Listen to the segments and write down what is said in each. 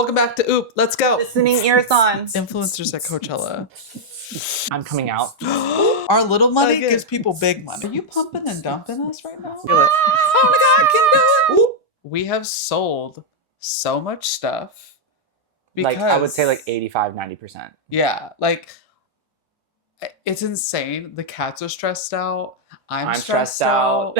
Welcome back to Oop. Let's go. Listening ears on. Influencers at Coachella. I'm coming out. Our little money Okay. gives people big money. Are you pumping and dumping us right now? Do it. Oh my God, I can do it. Ooh. We have sold so much stuff. Because, Like, I would say like 85, 90%. Yeah, like, it's insane. The cats are stressed out. I'm stressed out.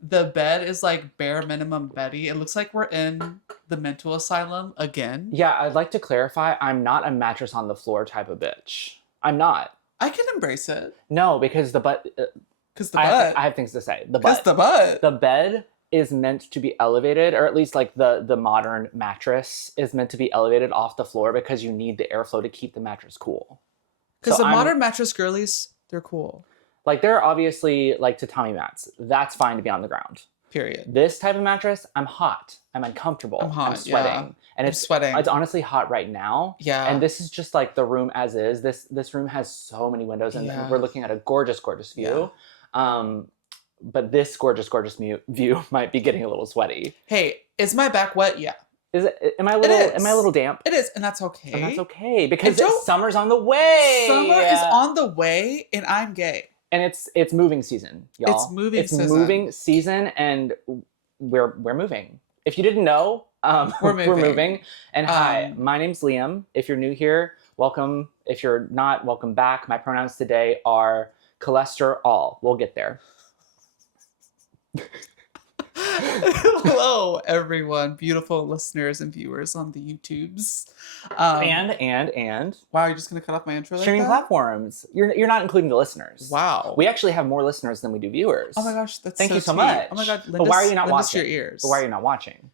The bed is like bare minimum Betty. It looks like we're in the mental asylum again. Yeah, I'd like to clarify, I'm not a mattress on the floor type of bitch. I'm not. I can embrace it. No, because the butt... Because the butt. I have things to say. Because the butt. The bed is meant to be elevated, or at least like the modern mattress is meant to be elevated off the floor because you need the airflow to keep the mattress cool. Because modern mattress girlies, they're cool. Like, they're obviously like tatami mats. That's fine to be on the ground. Period. This type of mattress, I'm hot. I'm uncomfortable. I'm hot. I'm sweating. Yeah. And I'm sweating. It's honestly hot right now. Yeah. And this is just like the room as is. This room has so many windows, and we're looking at a gorgeous, gorgeous view. Yeah. But this gorgeous, gorgeous view might be getting a little sweaty. Hey, is my back wet? Yeah. Is it? Am I a little damp? It is, and that's okay. And that's okay because summer's on the way. Summer is on the way, and I'm gay. And it's moving season, y'all. It's moving season, and we're moving. If you didn't know, we're moving. And hi, my name's Liam. If you're new here, welcome. If you're not, welcome back. My pronouns today are cholesterol. We'll get there. Hello, everyone, beautiful listeners and viewers on the YouTubes. And wow, you're just gonna cut off my intro like streaming that? platforms. You're not including the listeners. Wow, we actually have more listeners than we do viewers. Oh my gosh, thank you so much. Oh my God, but why are you not watching? Your ears. But why are you not watching?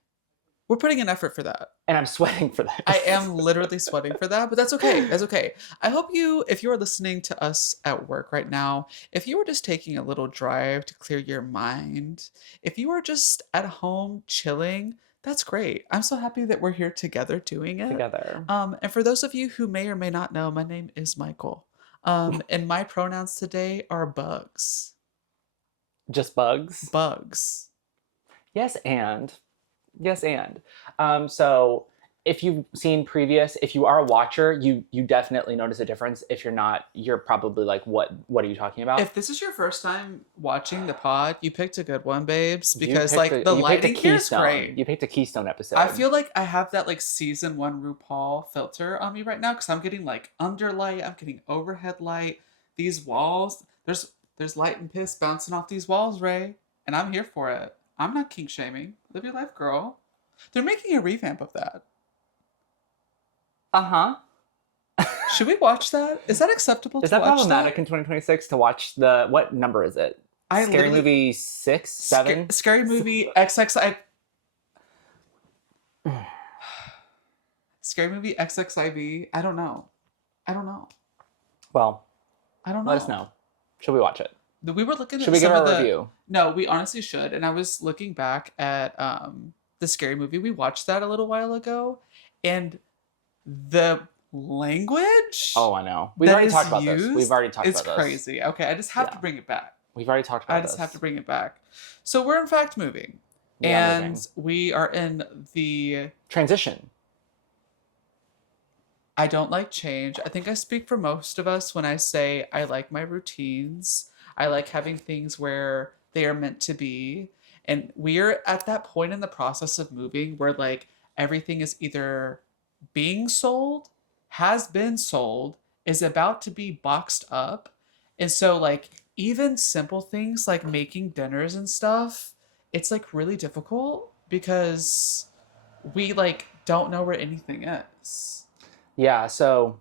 We're putting an effort for that. And I'm sweating for that. I am literally sweating for that, but that's okay. That's okay. I hope if you are listening to us at work right now, if you are just taking a little drive to clear your mind, if you are just at home chilling, that's great. I'm so happy that we're here together doing it. Together. And for those of you who may or may not know, my name is Michael. And my pronouns today are bugs. Just bugs? Bugs. Yes, and. So if you've seen previous, if you are a watcher, you definitely notice a difference. If you're not, you're probably like, what are you talking about? If this is your first time watching the pod, you picked a good one, babes, because the lighting here is great. You picked a Keystone episode. I feel like I have that like season 1 RuPaul filter on me right now because I'm getting like underlight, I'm getting overhead light. These walls, there's light and piss bouncing off these walls, Ray, and I'm here for it. I'm not kink shaming. Live your life, girl. They're making a revamp of that. Uh-huh. Should we watch that? Is that acceptable to watch that? Is that problematic in 2026 to watch what number is it? Scary Movie 6, 7? Scary Movie XXI. Scary Movie XXIV. I don't know. Well, I don't know. Let us know. Should we watch it? We were looking at Should we give our review? No, we honestly should. And I was looking back at the Scary Movie. We watched that a little while ago. And the language... Oh, I know. We've already talked about this. It's crazy. Okay, I just have to bring it back. We've already talked about this. I just have to bring it back. So we're in fact moving. We are in the... transition. I don't like change. I think I speak for most of us when I say I like my routines. I like having things where they are meant to be. And we're at that point in the process of moving where like everything is either being sold, has been sold, is about to be boxed up. And so like even simple things like making dinners and stuff, it's like really difficult because we like don't know where anything is. Yeah, so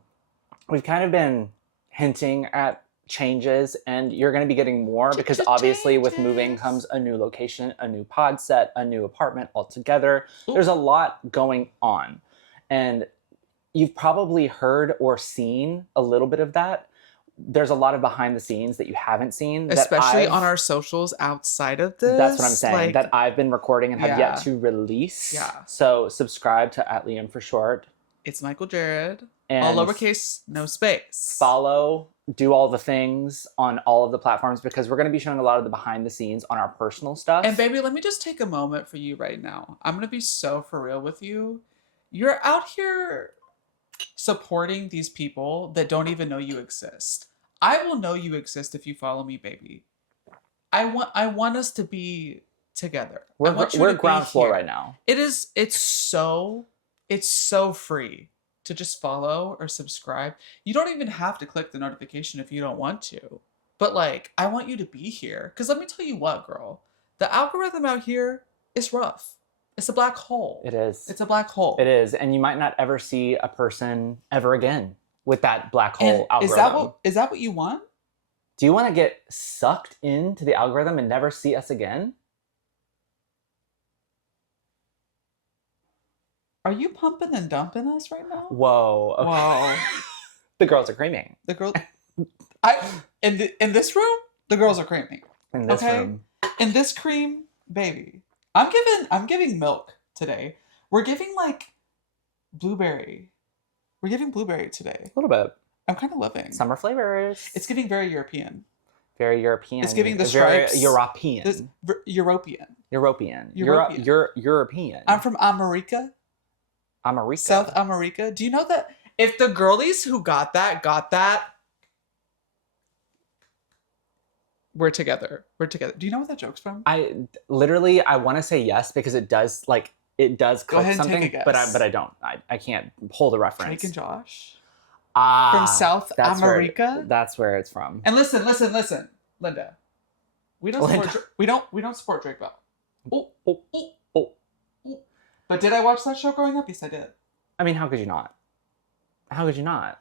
we've kind of been hinting at changes, and you're going to be getting more because obviously with moving comes a new location, a new pod set, a new apartment altogether. Ooh. There's a lot going on, and you've probably heard or seen a little bit of that. There's a lot of behind the scenes that you haven't seen, especially on our socials outside of this. That's what I'm saying, that I've been recording and have yet to release. Yeah. So subscribe to @Liam for short. It's Michael Jared. And all lowercase, no space. follow, do all the things on all of the platforms because we're going to be showing a lot of the behind the scenes on our personal stuff. And baby, let me just take a moment for you right now. I'm going to be so for real with you. You're out here supporting these people that don't even know you exist. I will know you exist if you follow me, baby. I want us to be together. We're ground floor right now. It's so free to just follow or subscribe. You don't even have to click the notification if you don't want to. But like, I want you to be here. Because let me tell you what, girl. The algorithm out here is rough. It's a black hole. It is. It's a black hole. It is. And you might not ever see a person ever again with that black hole algorithm. Is that what you want? Do you want to get sucked into the algorithm and never see us again? Are you pumping and dumping us right now? Whoa. Okay. Whoa. The girls are creaming. The girl, in this room, the girls are creaming. In this room. In this cream, baby. I'm giving milk today. We're giving like blueberry. We're giving blueberry today. A little bit. I'm kind of loving. Summer flavors. It's giving very European. Very European. It's giving the stripes. Very European. European. European. European. I'm from America. America. South America. Do you know that if the girlies who got that, we're together. We're together. Do you know what that joke's from? I want to say yes because it does click something, but I don't. I can't pull the reference. Drake and Josh. From South America. That's where it's from. And listen, Linda. We don't support Drake Bell. Oh. But did I watch that show growing up? Yes, I did. I mean, how could you not? How could you not?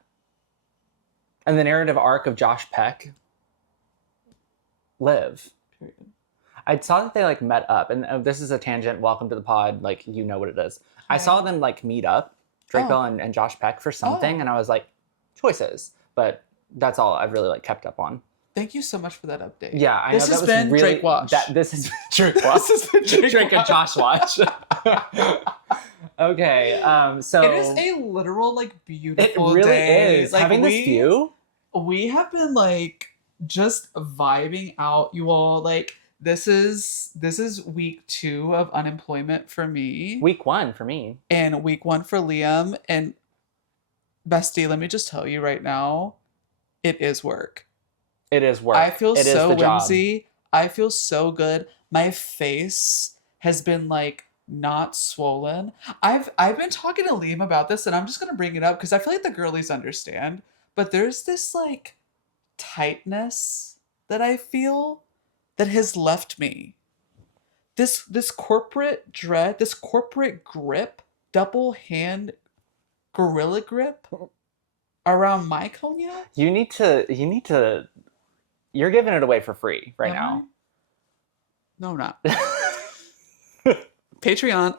And the narrative arc of Josh Peck. Live. Period. I saw that they like met up, and this is a tangent. Welcome to the pod. Like, you know what it is. Hi. I saw them like meet up, Drake Bell and Josh Peck for something, and I was like, choices. But that's all I've really like kept up on. Thank you so much for that update. Yeah, I this know has that was been really, Drake Watch. This has been Drake Watch. This has been Drake and Josh Watch. Okay, so it is a literal like beautiful. It really day. is. Like, Having this view. We have been like just vibing out, you all. Like this is week 2 of unemployment for me. Week 1 for me. And week 1 for Liam. And bestie, let me just tell you right now, it is work. It is work. I feel it so is the whimsy. Job. I feel so good. My face has been like not swollen. I've been talking to Liam about this, and I'm just gonna bring it up because I feel like the girlies understand. But there's this like tightness that I feel that has left me. This corporate dread, this corporate grip, double hand gorilla grip around my cognac. You need to. You're giving it away for free right now. No, I'm not. Patreon.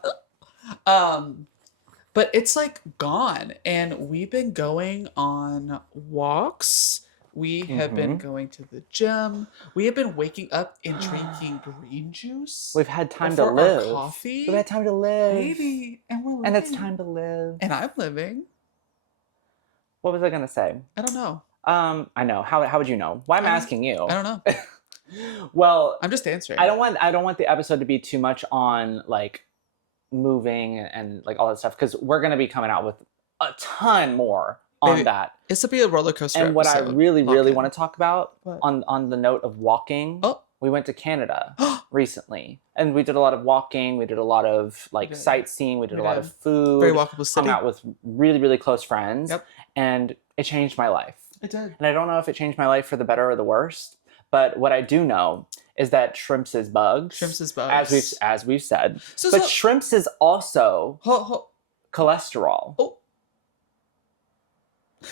But it's like gone. And we've been going on walks. We have been going to the gym. We have been waking up and drinking green juice. We've had time to live. Our coffee. We've had time to live. Baby. And we're living. And it's time to live. And I'm living. What was I gonna say? I don't know. I know. How would you know? Why am I asking you? I don't know. Well, I'm just answering. I don't want the episode to be too much on like moving and like all that stuff because we're gonna be coming out with a ton more on that. It's to be a roller coaster. And what I really want to talk about What? on the note of walking. Oh. We went to Canada recently, and we did a lot of walking. We did a lot of like sightseeing. We did a lot of food. Very walkable city. Hung out with really close friends. Yep. And it changed my life. It did. And I don't know if it changed my life for the better or the worst. But what I do know is that shrimps is bugs. Shrimps is bugs. As we've said. So shrimps is also cholesterol. Oh.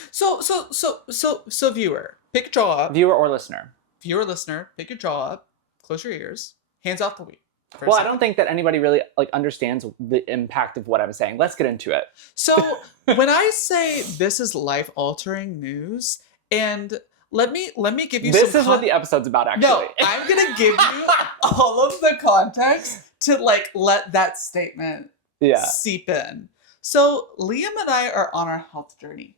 So viewer, pick your jaw up. Viewer or listener. Viewer, listener, pick your jaw up. Close your ears. Hands off the weed. Well, I don't think that anybody really like understands the impact of what I'm saying. Let's get into it. So when I say this is life-altering news, and let me give you this is what the episode's about, actually. No, I'm gonna give you all of the context to like let that statement seep in. So Liam and I are on our health journey.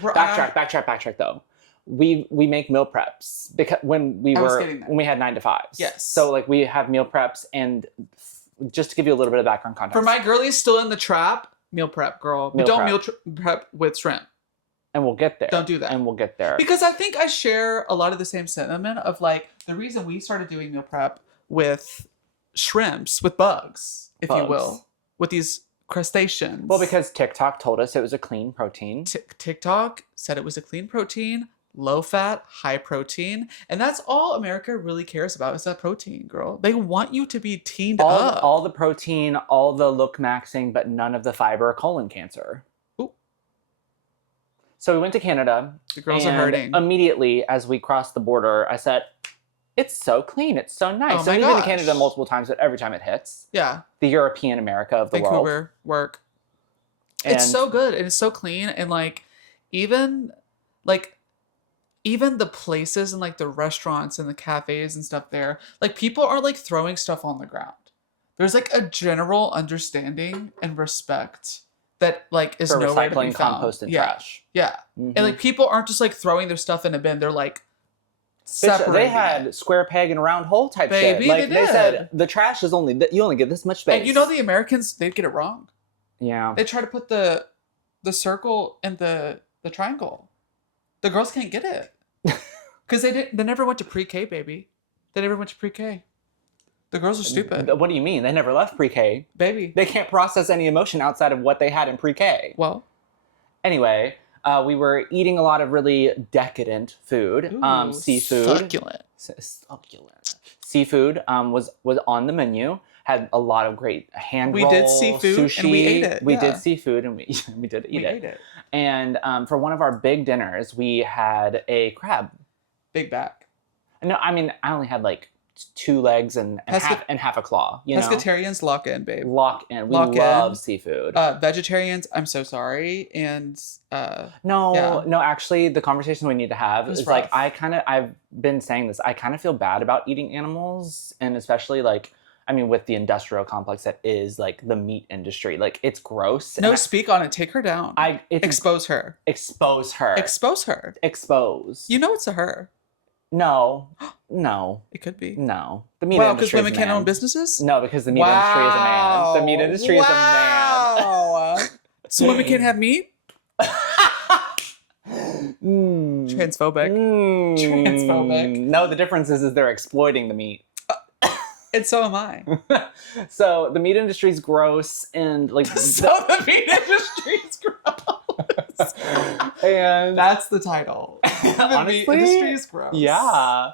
Backtrack though. We make meal preps because when we had 9 to 5s. Yes. So like we have meal preps, and just to give you a little bit of background context. For my girlies still in the trap, meal prep, girl. But don't meal prep with shrimp. And we'll get there. Don't do that. And we'll get there. Because I think I share a lot of the same sentiment of like the reason we started doing meal prep with shrimps, with bugs, if you will, with these crustaceans. Well, because TikTok told us it was a clean protein. TikTok said it was a clean protein, low fat, high protein. And that's all America really cares about is that protein, girl. They want you to be teened up. All the protein, all the look maxing, but none of the fiber or colon cancer. So we went to Canada. The girls are hurting. Immediately, as we crossed the border, I said, it's so clean. It's so nice. Oh so we've been to Canada multiple times, but every time it hits. Yeah. The European America of the world. Vancouver, work. And it's so good. And it's so clean. And like, even the places and like the restaurants and the cafes and stuff there, like people are like throwing stuff on the ground. There's like a general understanding and respect that like is nowhere to be found. Compost, and trash. Yeah. Mm-hmm. And like people aren't just like throwing their stuff in a bin. They're like separating. They had square peg and round hole type shit. Like they said the trash is you only get this much space. And you know the Americans, they'd get it wrong. Yeah. They try to put the circle in the triangle. The girls can't get it. Because they never went to pre-K, baby. They never went to pre-K. The girls are stupid. What do you mean? They never left pre-K. Baby. They can't process any emotion outside of what they had in pre-K. Well. Anyway, we were eating a lot of really decadent food. Ooh, seafood. Succulent. Seafood was on the menu. Had a lot of great hand rolls, did seafood, sushi. and we ate it. We did seafood, and we did eat it. We ate it. And for one of our big dinners, we had a crab. Big back. No, I mean, I only had like 2 legs and half a claw. Pescatarians, lock in, babe. Lock in. We love seafood. Vegetarians, I'm so sorry. And no, actually, the conversation we need to have is rough. like I've been saying this. I kind of feel bad about eating animals, and especially like, I mean, with the industrial complex that is like the meat industry, like it's gross. No, speak on it. Take her down. Expose her. Expose her. Expose her. Expose. You know it's a her. No. It could be. No. The meat industry because women can't own businesses? No, because the meat industry is a man. The meat industry is a man. So women can't have meat? Transphobic. Transphobic. No, the difference is they're exploiting the meat. And so am I. So the meat industry is gross, and like the meat industry is gross. And that's the title. The meat industry is gross. Yeah.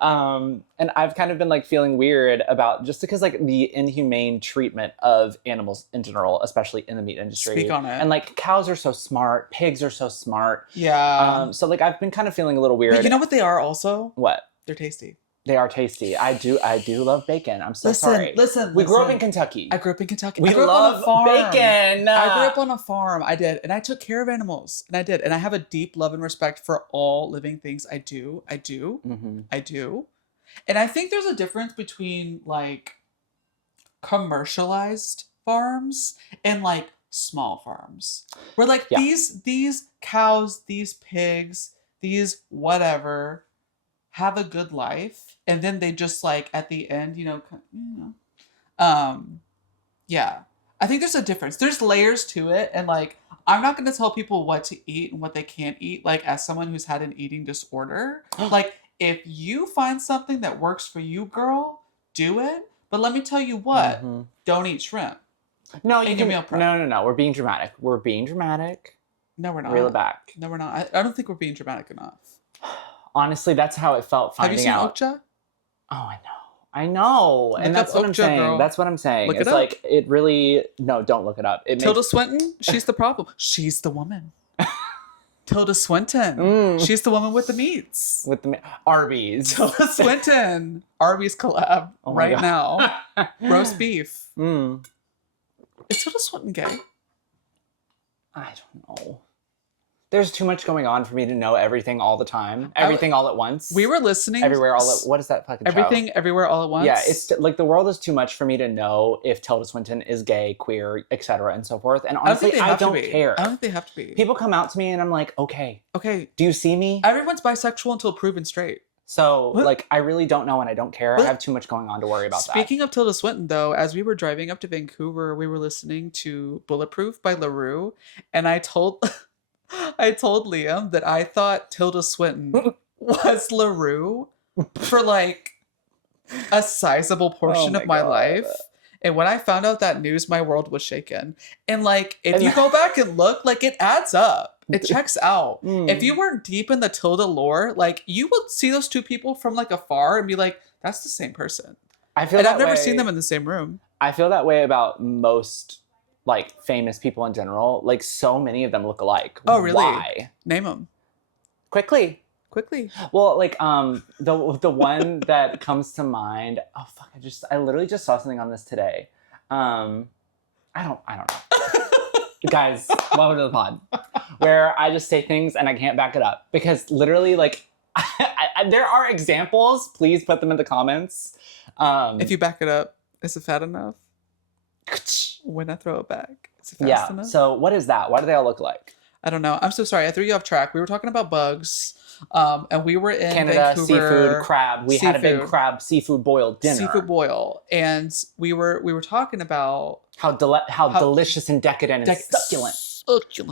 And I've kind of been like feeling weird about just because like the inhumane treatment of animals in general, especially in the meat industry. Speak on it. And like cows are so smart, pigs are so smart. Yeah. So like I've been kind of feeling a little weird. But you know what they are also? What? They're tasty. They are tasty. I do love bacon. I'm so sorry. We grew up in Kentucky. I grew up in Kentucky. We love bacon. I grew up on a farm. I did. And I took care of animals. And I did. And I have a deep love and respect for all living things. I do. Mm-hmm. I do. And I think there's a difference between like commercialized farms and like small farms. Where like these cows, these pigs, these whatever have a good life. And then they just like at the end, yeah. I think there's a difference. There's layers to it. And like, I'm not going to tell people what to eat and what they can't eat. Like as someone who's had an eating disorder, like if you find something that works for you, girl, do it. But let me tell you what, don't eat shrimp. No, you can. No. We're being dramatic. No, we're not. Reel it back. No, we're not. I don't think we're being dramatic enough. Honestly, that's how it felt finding out. Have you seen Okja? Oh, I know. And that's what I'm saying. Girl. That's what I'm saying. Look it's it like, it really, no, don't look it up. Tilda Swinton, she's the problem. She's the woman. Tilda Swinton. She's the woman with the meats. Arby's. Tilda Swinton. Arby's collab now. Roast beef. Is Tilda Swinton gay? I don't know. There's too much going on for me to know everything all the time. Everything all at once. We were listening. Everywhere all at... What is that fucking show? Everything, Everywhere, All at Once? Yeah, it's like the world is too much for me to know if Tilda Swinton is gay, queer, etc. and so forth. And honestly, I don't care. I don't think they have to be. People come out to me and I'm like, okay. Do you see me? Everyone's bisexual until proven straight. So, like, I really don't know and I don't care. I have too much going on to worry about that. Speaking of Tilda Swinton, though, as we were driving up to Vancouver, we were listening to Bulletproof by LaRue, and I told Liam that I thought Tilda Swinton was LaRue for, like, a sizable portion of my life. And when I found out that news, my world was shaken. And, like, if you go back and look, like, it adds up. It checks out. If you weren't deep in the Tilda lore, like, you would see those two people from, like, afar and be like, that's the same person. I've never seen them in the same room. I feel that way about most, like, famous people in general. Like, so many of them look alike. Oh, really? Why? Name them. Quickly. Well, like, the one that comes to mind... Oh, fuck. I literally just saw something on this today. I don't know. Guys, welcome to the pod. Where I just say things and I can't back it up. Because literally, like, there are examples. Please put them in the comments. If you back it up, is it fat enough? When I throw it back, is it fast enough? So what is that? Why do they all look alike? I don't know. I'm so sorry. I threw you off track. We were talking about bugs. And we were in Canada, Vancouver. seafood, crab. We had a big crab seafood boil dinner. Seafood boil. And we were talking about how delicious and decadent and succulent.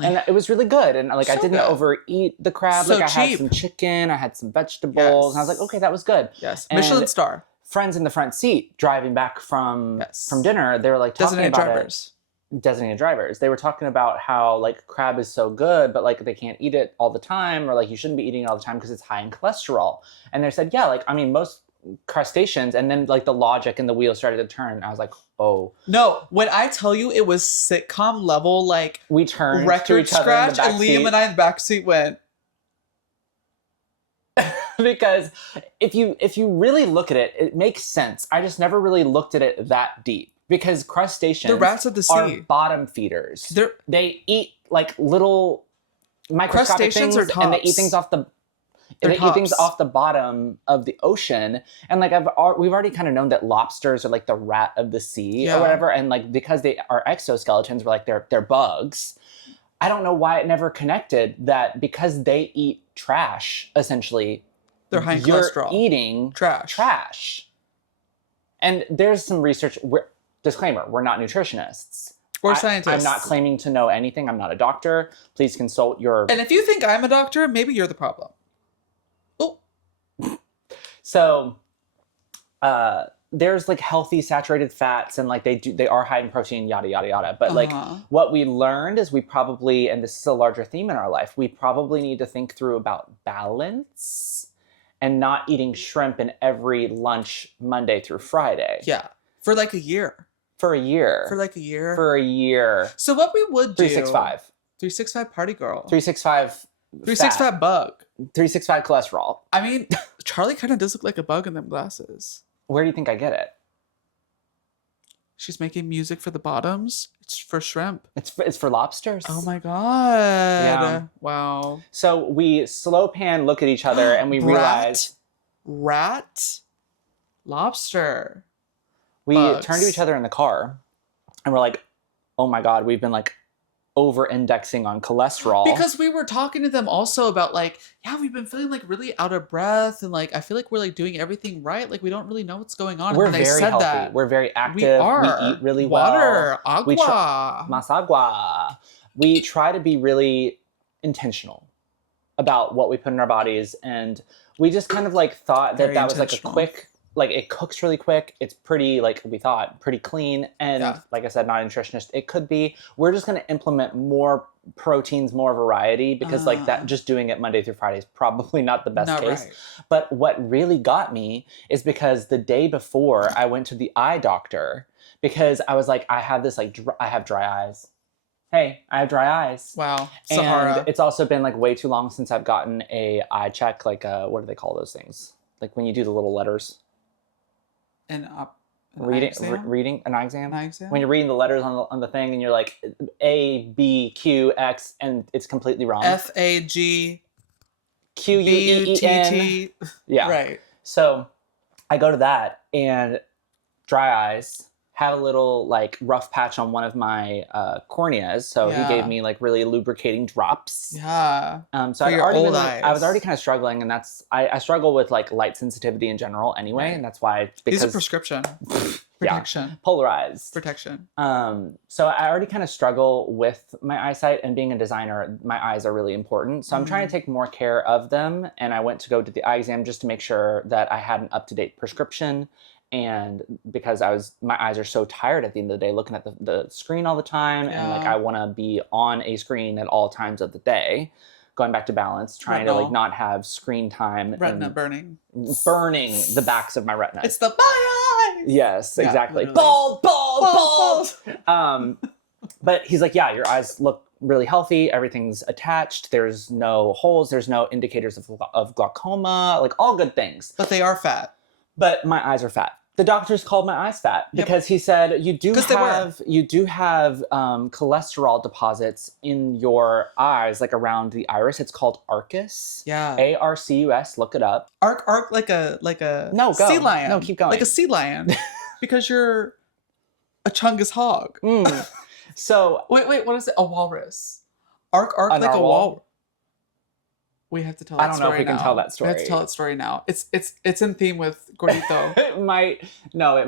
And it was really good. And like, so I didn't overeat the crab. So like I cheap. had some chicken, I had some vegetables. And I was like, okay, that was good. Yes. And Michelin star. Friends in the front seat driving back from dinner, they were like talking about drivers. Designated drivers. They were talking about how like crab is so good, but like they can't eat it all the time, or like you shouldn't be eating it all the time because it's high in cholesterol. And they said, yeah, like, I mean, most crustaceans, and then like the logic and the wheel started to turn. I was like, oh. No, when I tell you it was sitcom level, like we turned record to each other scratch, in the back and seat. Liam and I in the back seat went. Because if you really look at it, it makes sense. I just never really looked at it that deep. Because crustaceans the rats of the sea are bottom feeders. They eat like little microscopic things, are tops. And they eat things off the eat things off the bottom of the ocean. And like we've already kind of known that lobsters are like the rat of the sea or whatever. And like because they are exoskeletons, we're like they're bugs. I don't know why it never connected that because they eat trash essentially. They're high in you're cholesterol. Eating trash. And there's some research. Disclaimer, we're not nutritionists. Or scientists. I'm not claiming to know anything. I'm not a doctor. Please consult your... And if you think I'm a doctor, maybe you're the problem. Oh. So, there's like healthy saturated fats and like they are high in protein, yada, yada, yada. But like what we learned is we probably, and this is a larger theme in our life, we probably need to think through about balance and not eating shrimp in every lunch Monday through Friday. Yeah. For like a year. For a year. For a year. So what we would do... 365. 365 party girl. 365 365 bug. 365 cholesterol. I mean, Charlie kind of does look like a bug in them glasses. Where do you think I get it? She's making music for the bottoms. It's for shrimp. It's for lobsters. Oh my god. Yeah. Wow. So we slow pan look at each other and we realize... Rat. Lobster. We turn to each other in the car and we're like, oh my god, we've been like over-indexing on cholesterol. Because we were talking to them also about like, yeah, we've been feeling like really out of breath and like I feel like we're like doing everything right. Like we don't really know what's going on. We're and very said healthy. That. We're very active. We are. We eat really well. Water, agua. Mas agua. We try to be really intentional about what we put in our bodies, and we just kind of like thought that that was like a quick... Like it cooks really quick. It's pretty, like we thought, pretty clean. And like I said, not a nutritionist. It could be. We're just going to implement more proteins, more variety, because like that, just doing it Monday through Friday is probably not the best case. Right. But what really got me is because the day before I went to the eye doctor because I was like, I have this like, I have dry eyes. Hey, I have dry eyes. Wow. Sahara. And it's also been like way too long since I've gotten a eye check. Like, what do they call those things? Like when you do the little letters. reading an eye exam. Eye exam? When you're reading the letters on the thing and you're like A B Q X and it's completely wrong. FAG QUEEN. Yeah. Right. So I go to that and dry eyes, have a little like rough patch on one of my corneas. So he gave me like really lubricating drops. Yeah. So I was already kind of struggling, and I struggle with like light sensitivity in general anyway, Right. and that's why These are prescription. Protection. Yeah, polarized. Protection. So I already kind of struggle with my eyesight, and being a designer, my eyes are really important. So I'm trying to take more care of them, and I went to go to the eye exam just to make sure that I had an up-to-date prescription. And because my eyes are so tired at the end of the day looking at the screen all the time, and like I want to be on a screen at all times of the day, going back to balance, trying to like not have screen time. Retina burning the backs of my retina. It's the my eyes. Yes, Yeah, exactly. literally. Bald. But he's like, yeah, your eyes look really healthy. Everything's attached. There's no holes. There's no indicators of glaucoma. Like all good things. But they are fat. But my eyes are fat. The doctors called my eyes fat because he said you do have cholesterol deposits in your eyes, like around the iris. It's called arcus. Yeah. ARCUS. Look it up. Arc like a sea lion. No, keep going. Like a sea lion, because you're a Chungus hog. So wait, what is it? A walrus. Arc like a walrus. We have to tell that story now. I don't know if we can tell that story. We have to tell that story now. It's in theme with Gordito. It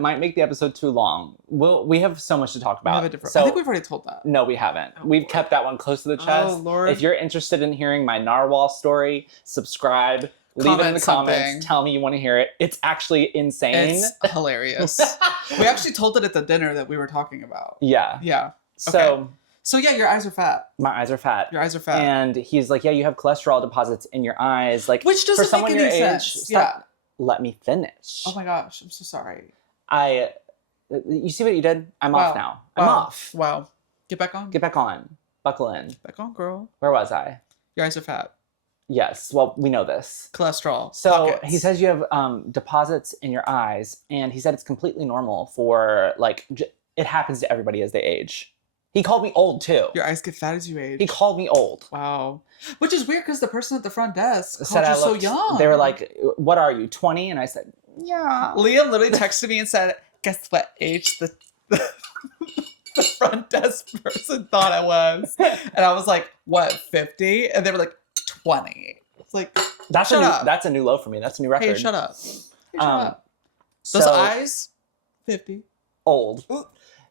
might make the episode too long. We have so much to talk about. I think we've already told that. No, we haven't. We've kept that one close to the chest. Oh, Lord. If you're interested in hearing my narwhal story, subscribe. Leave it in the comments. Tell me you want to hear it. It's actually insane. It's hilarious. We actually told it at the dinner that we were talking about. Yeah. Yeah. So yeah, your eyes are fat. My eyes are fat. Your eyes are fat. And he's like, yeah, you have cholesterol deposits in your eyes. Like, which doesn't for someone make any your sense. Age, let me finish. Oh my gosh, I'm so sorry. You see what you did? I'm off now. I'm off. Wow. Get back on. Get back on. Buckle in. Back on, girl. Where was I? Your eyes are fat. Yes. Well, we know this. Cholesterol. So pockets. he says you have deposits in your eyes, and he said it's completely normal for like it happens to everybody as they age. He called me old too. Your eyes get fat as you age. He called me old. Wow. Which is weird because the person at the front desk said called you so young. They were like, "What are you, 20?" And I said, "Yeah." Liam literally texted me and said, "Guess what age the front desk person thought I was?" And I was like, "What, 50?" And they were like, 20. It's like, that's a new low for me. That's a new record. Hey, shut up. Hey, shut up. Those eyes, 50. Old.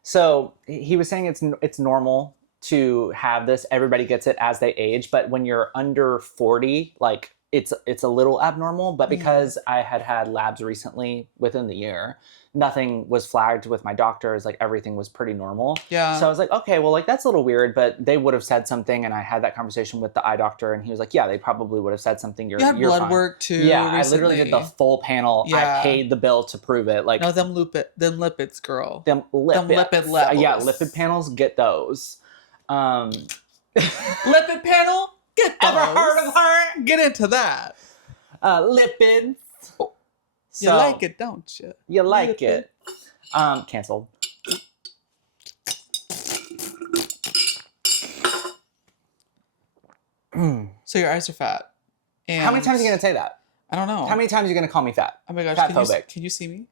So he was saying it's normal to have this. Everybody gets it as they age, but when you're under 40, like it's a little abnormal. But because I had labs recently within the year, nothing was flagged with my doctors. Like everything was pretty normal. Yeah. So I was like, okay, well, like that's a little weird, but they would have said something. And I had that conversation with the eye doctor, and he was like, yeah, they probably would have said something. You're blood fine. Work too. Yeah, recently. I literally did the full panel. Yeah. I paid the bill to prove it. Like no, them lipids, girl. Them lipid levels. Yeah, lipid panels. Get those. Lipid panel. Get those. Ever heard of her? Get into that. Lipids. You like it, don't you? You like it. Canceled. So your eyes are fat. And how many times are you going to say that? I don't know. How many times are you going to call me fat? Oh my gosh. Fatphobic. Can you see me?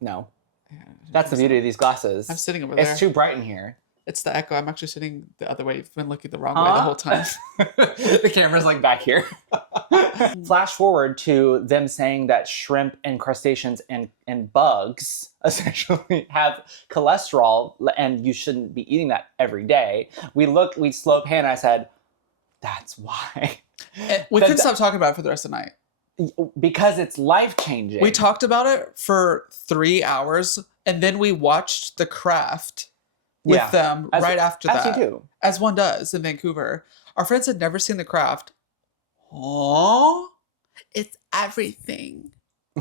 No. Yeah, that's the beauty of these glasses. I'm sitting over there. It's too bright in here. It's the echo. I'm actually sitting the other way. You've been looking the wrong way the whole time. The camera's like back here. Flash forward to them saying that shrimp and crustaceans and bugs essentially have cholesterol and you shouldn't be eating that every day. We slow pan, and I said, that's why. We couldn't stop talking about it for the rest of the night. Because it's life-changing. We talked about it for 3 hours, and then we watched The Craft with them right after that. As you do. As one does in Vancouver. Our friends had never seen The Craft. Oh, it's everything.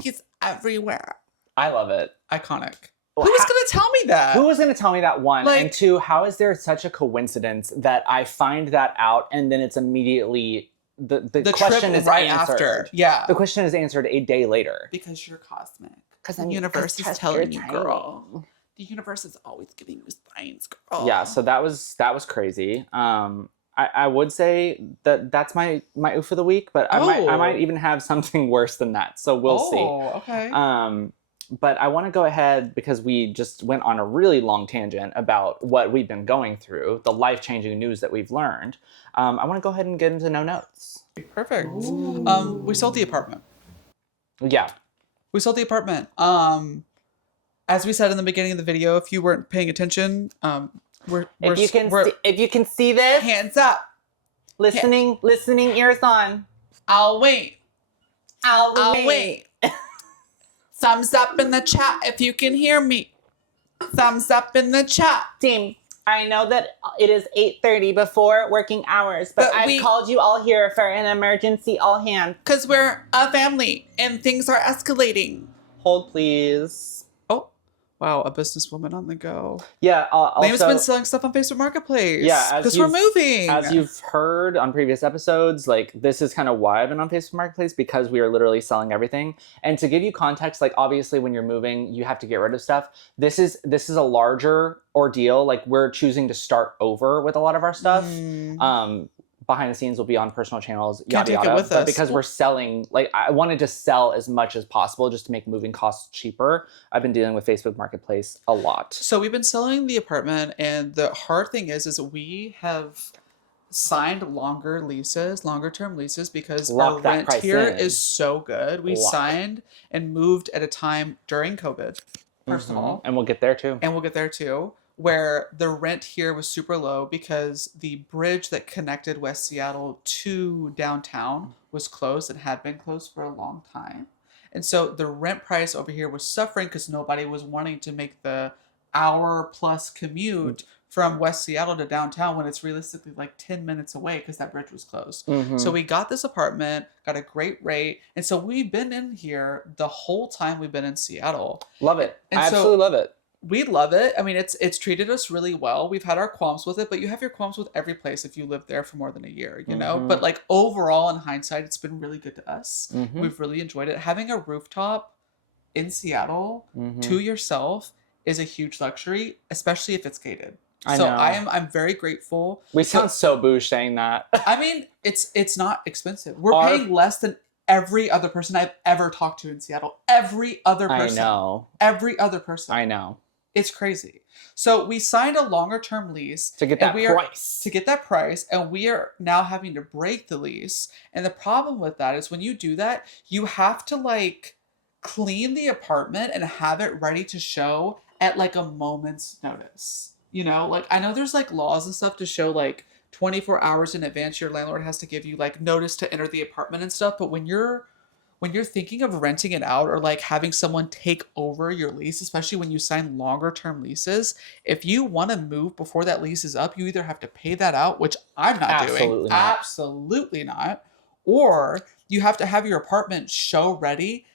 He's everywhere. I love it. Iconic. Who was going to tell me that? Who was going to tell me that, one? And two, how is there such a coincidence that I find that out and then it's immediately... The question is right answered. After. Yeah. The question is answered a day later. Because you're cosmic. Because The universe is telling you, girl. The universe is always giving you signs, girl. Yeah, so that was crazy. I would say that that's my oof of the week, but I might even have something worse than that. So we'll see. Okay. But I want to go ahead because we just went on a really long tangent about what we've been going through, the life-changing news that we've learned. I want to go ahead and get into no notes. Perfect. We sold the apartment. Yeah. We sold the apartment. As we said in the beginning of the video, if you weren't paying attention, if you can see this, hands up. listening ears on. I'll wait. I'll wait. Thumbs up in the chat if you can hear me. Thumbs up in the chat. Team, I know that it is 8:30 before working hours, but I've called you all here for an emergency all hands. Because we're a family and things are escalating. Hold, please. Wow, a businesswoman on the go. Yeah, Liam's been selling stuff on Facebook Marketplace. Yeah, because we're moving. As you've heard on previous episodes, like this is kind of why I've been on Facebook Marketplace, because we are literally selling everything. And to give you context, like obviously when you're moving, you have to get rid of stuff. This is a larger ordeal. Like we're choosing to start over with a lot of our stuff. Behind the scenes will be on personal channels, yada yada. But because we're selling, like I wanted to sell as much as possible just to make moving costs cheaper. I've been dealing with Facebook Marketplace a lot. So we've been selling the apartment, and the hard thing is we have signed longer term leases because our rent here is so good. We signed and moved at a time during COVID, first of all. And we'll get there too. Where the rent here was super low because the bridge that connected West Seattle to downtown was closed and had been closed for a long time. And so the rent price over here was suffering because nobody was wanting to make the hour-plus commute from West Seattle to downtown when it's realistically like 10 minutes away because that bridge was closed. So we got this apartment, got a great rate, and so we've been in here the whole time we've been in Seattle. Love it. I absolutely love it. We love it. I mean, it's treated us really well. We've had our qualms with it, but you have your qualms with every place if you live there for more than a year, you know? But like overall, in hindsight, it's been really good to us. We've really enjoyed it. Having a rooftop in Seattle to yourself is a huge luxury, especially if it's gated. I know. I'm very grateful. We sound so bouge saying that. I mean, it's not expensive. We're paying less than every other person I've ever talked to in Seattle. Every other person. I know. Every other person. I know. It's crazy. So we signed a longer term lease to get that price. To get that price, and we are now having to break the lease. And the problem with that is when you do that, you have to like clean the apartment and have it ready to show at like a moment's notice. You know, like I know there's like laws and stuff to show like 24 hours in advance your landlord has to give you like notice to enter the apartment and stuff, but when you're thinking of renting it out or like having someone take over your lease, especially when you sign longer term leases, if you want to move before that lease is up, you either have to pay that out, which I'm not doing. Absolutely not. Or you have to have your apartment show ready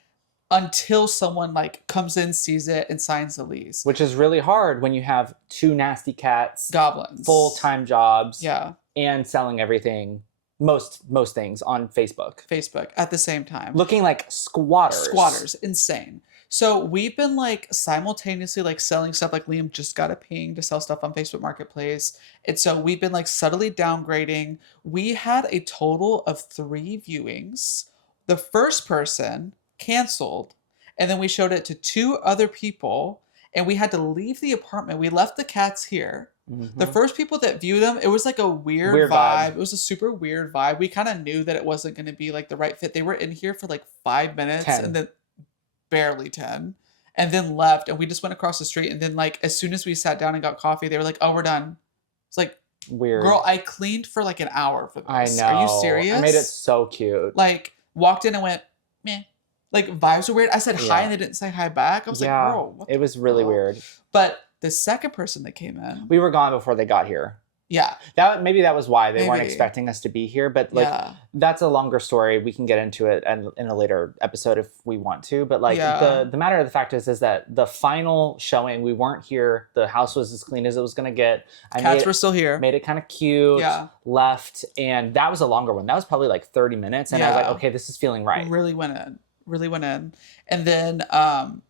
until someone like comes in, sees it, and signs the lease. Which is really hard when you have two nasty cats, goblins, full-time jobs, yeah, and selling everything. Most things on Facebook at the same time, looking like squatters, insane. So we've been like simultaneously like selling stuff. Like Liam just got a ping to sell stuff on Facebook Marketplace, and so we've been like subtly downgrading. We had a total of 3 viewings. The first person canceled, and then we showed it to 2 other people, and we had to leave the apartment. We left the cats here. The first people that viewed them, it was like a weird vibe. It was a super weird vibe. We kind of knew that it wasn't going to be like the right fit. They were in here for like 5 minutes 10. And then barely 10 and then left. And we just went across the street. And then like, as soon as we sat down and got coffee, they were like, oh, we're done. It's like, weird. Girl, I cleaned for like an hour for this. I know. Are you serious? I made it so cute. Like walked in and went, meh. Like vibes were weird. I said hi and they didn't say hi back. I was like, girl, what it was really weird. But the second person that came in, we were gone before they got here. Yeah. Maybe that was why they weren't expecting us to be here. But like that's a longer story. We can get into it in a later episode if we want to. But like the matter of the fact is that the final showing, we weren't here. The house was as clean as it was gonna get. Cats were still here. Made it kind of cute. Yeah. Left. And that was a longer one. That was probably like 30 minutes. And I was like, okay, this is feeling right. Really went in. really went in. And then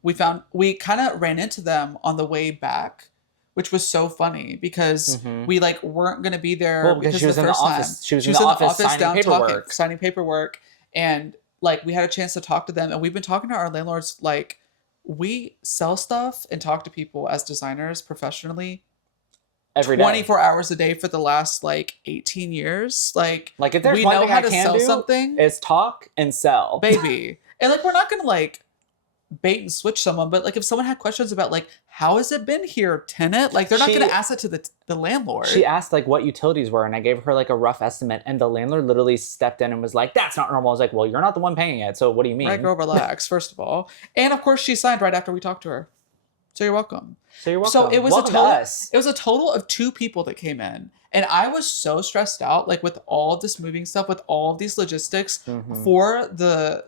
we kind of ran into them on the way back, which was so funny because Mm-hmm. we like weren't going to be there Well, because because she was the in the first time. office. She was She in was the in the office office signing down talking, paperwork. signing paperwork. And like we had a chance to talk to them, and we've been talking to our landlords. Like we sell stuff and talk to people as designers professionally Every day. 24 hours a day for the last like 18 years. Like Like if there's we one know thing how I to can sell do, something, it's talk and sell. baby. And like we're not gonna like bait and switch someone, but like if someone had questions about like how has it been here, tenant, like they're not gonna ask it to the landlord. She asked like what utilities were, and I gave her like a rough estimate, and the landlord literally stepped in and was like, "That's not normal." I was like, "Well, you're not the one paying it, so what do you mean?" Right, girl, relax. First of all, and of course she signed right after we talked to her. So you're welcome. So you're welcome. So it was welcome a total. to us. It was a total of 2 people that came in, and I was so stressed out, like with all of this moving stuff, with all of these logistics for the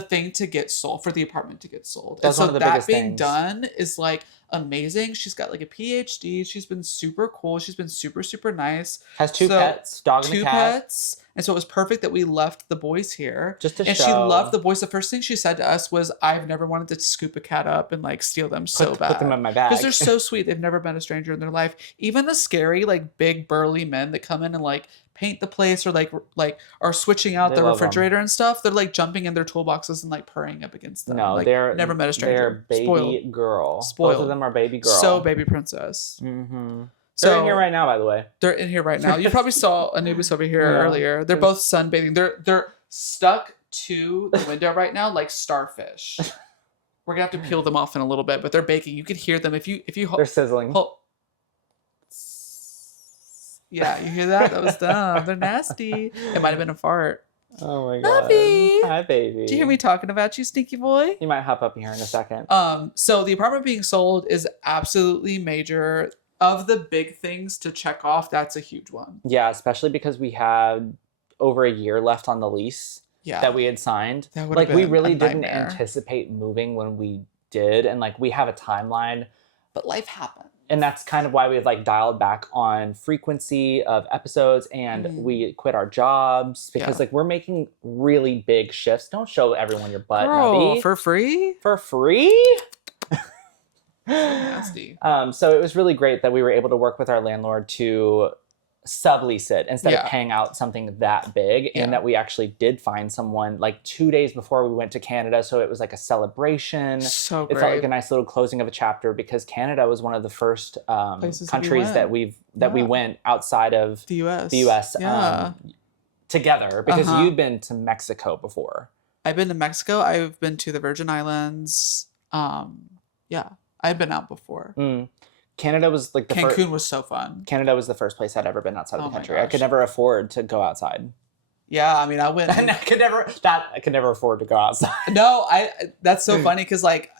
thing to get sold, for the apartment to get sold. That's and one so of the that biggest being things. done is like amazing. She's got like a PhD. She's been super cool. She's been super, super nice. Has 2 So, pets, dog and a 2 cat. pets. And so it was perfect that we left the boys here. Just to and show. she loved the boys. The first thing she said to us was, I've never wanted to scoop a cat up and like steal them so bad. Put them in my bag. Because they're so sweet. They've never met a stranger in their life. Even the scary, like big burly men that come in and like paint the place or like are switching out They the love refrigerator and stuff. They're like jumping in their toolboxes and like purring up against them. No, like, they're never met a stranger. They're baby Spoiled. girl. Spoiled. Both of them are baby girl. So baby princess. Mm-hmm. So They're in here right now, by the way. They're in here right now. You probably saw Anubis over here earlier. They're both sunbathing. They're stuck to the window right now like starfish. We're gonna have to peel them off in a little bit, but they're baking. You could hear them if you They're sizzling. Yeah, you hear that? That was dumb. They're nasty. It might have been a fart. Oh my god. Lovey. Hi, baby. Do you hear me talking about you, stinky boy? You might hop up here in a second. So the apartment being sold is absolutely major. Of the big things to check off, that's a huge one. Yeah, especially because we had over a year left on the lease that we had signed. That would like have we been really a didn't nightmare. anticipate moving when we did, and like we have a timeline. But life happened. And that's kind of why we've like dialed back on frequency of episodes, and we quit our jobs because like we're making really big shifts. Don't show everyone your butt, Nubby. For free? For free? Nasty. So it was really great that we were able to work with our landlord to sublease it instead of paying out something that big, and that we actually did find someone like 2 days before we went to Canada, so it was like a celebration. So it great. felt like a nice little closing of a chapter because Canada was one of the first countries that we went outside of the US. Together, because you'd been to Mexico before. I've been to Mexico. I've been to the Virgin Islands. I've been out before. Canada was like Cancun was so fun. Canada was the first place I'd ever been outside of the country. Gosh. I could never afford to go outside. Yeah, I mean, I went. I could never afford to go outside. No, that's so funny because like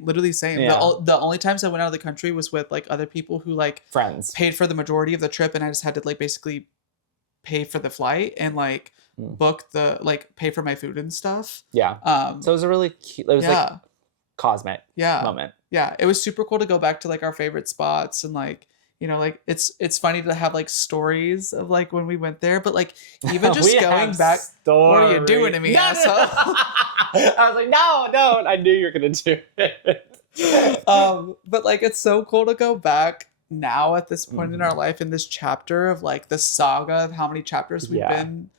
literally same. Yeah. The only times I went out of the country was with like other people who like friends paid for the majority of the trip, and I just had to like basically pay for the flight and like book the like pay for my food and stuff. Yeah. So it was a really cute. It was like cosmic moment. Yeah, it was super cool to go back to like our favorite spots and like, you know, like it's funny to have like stories of like when we went there, but like even just going back, what are you doing to me, asshole? I was like, no, I knew you were gonna do it. But like it's so cool to go back now at this point in our life in this chapter of like the saga of how many chapters we've been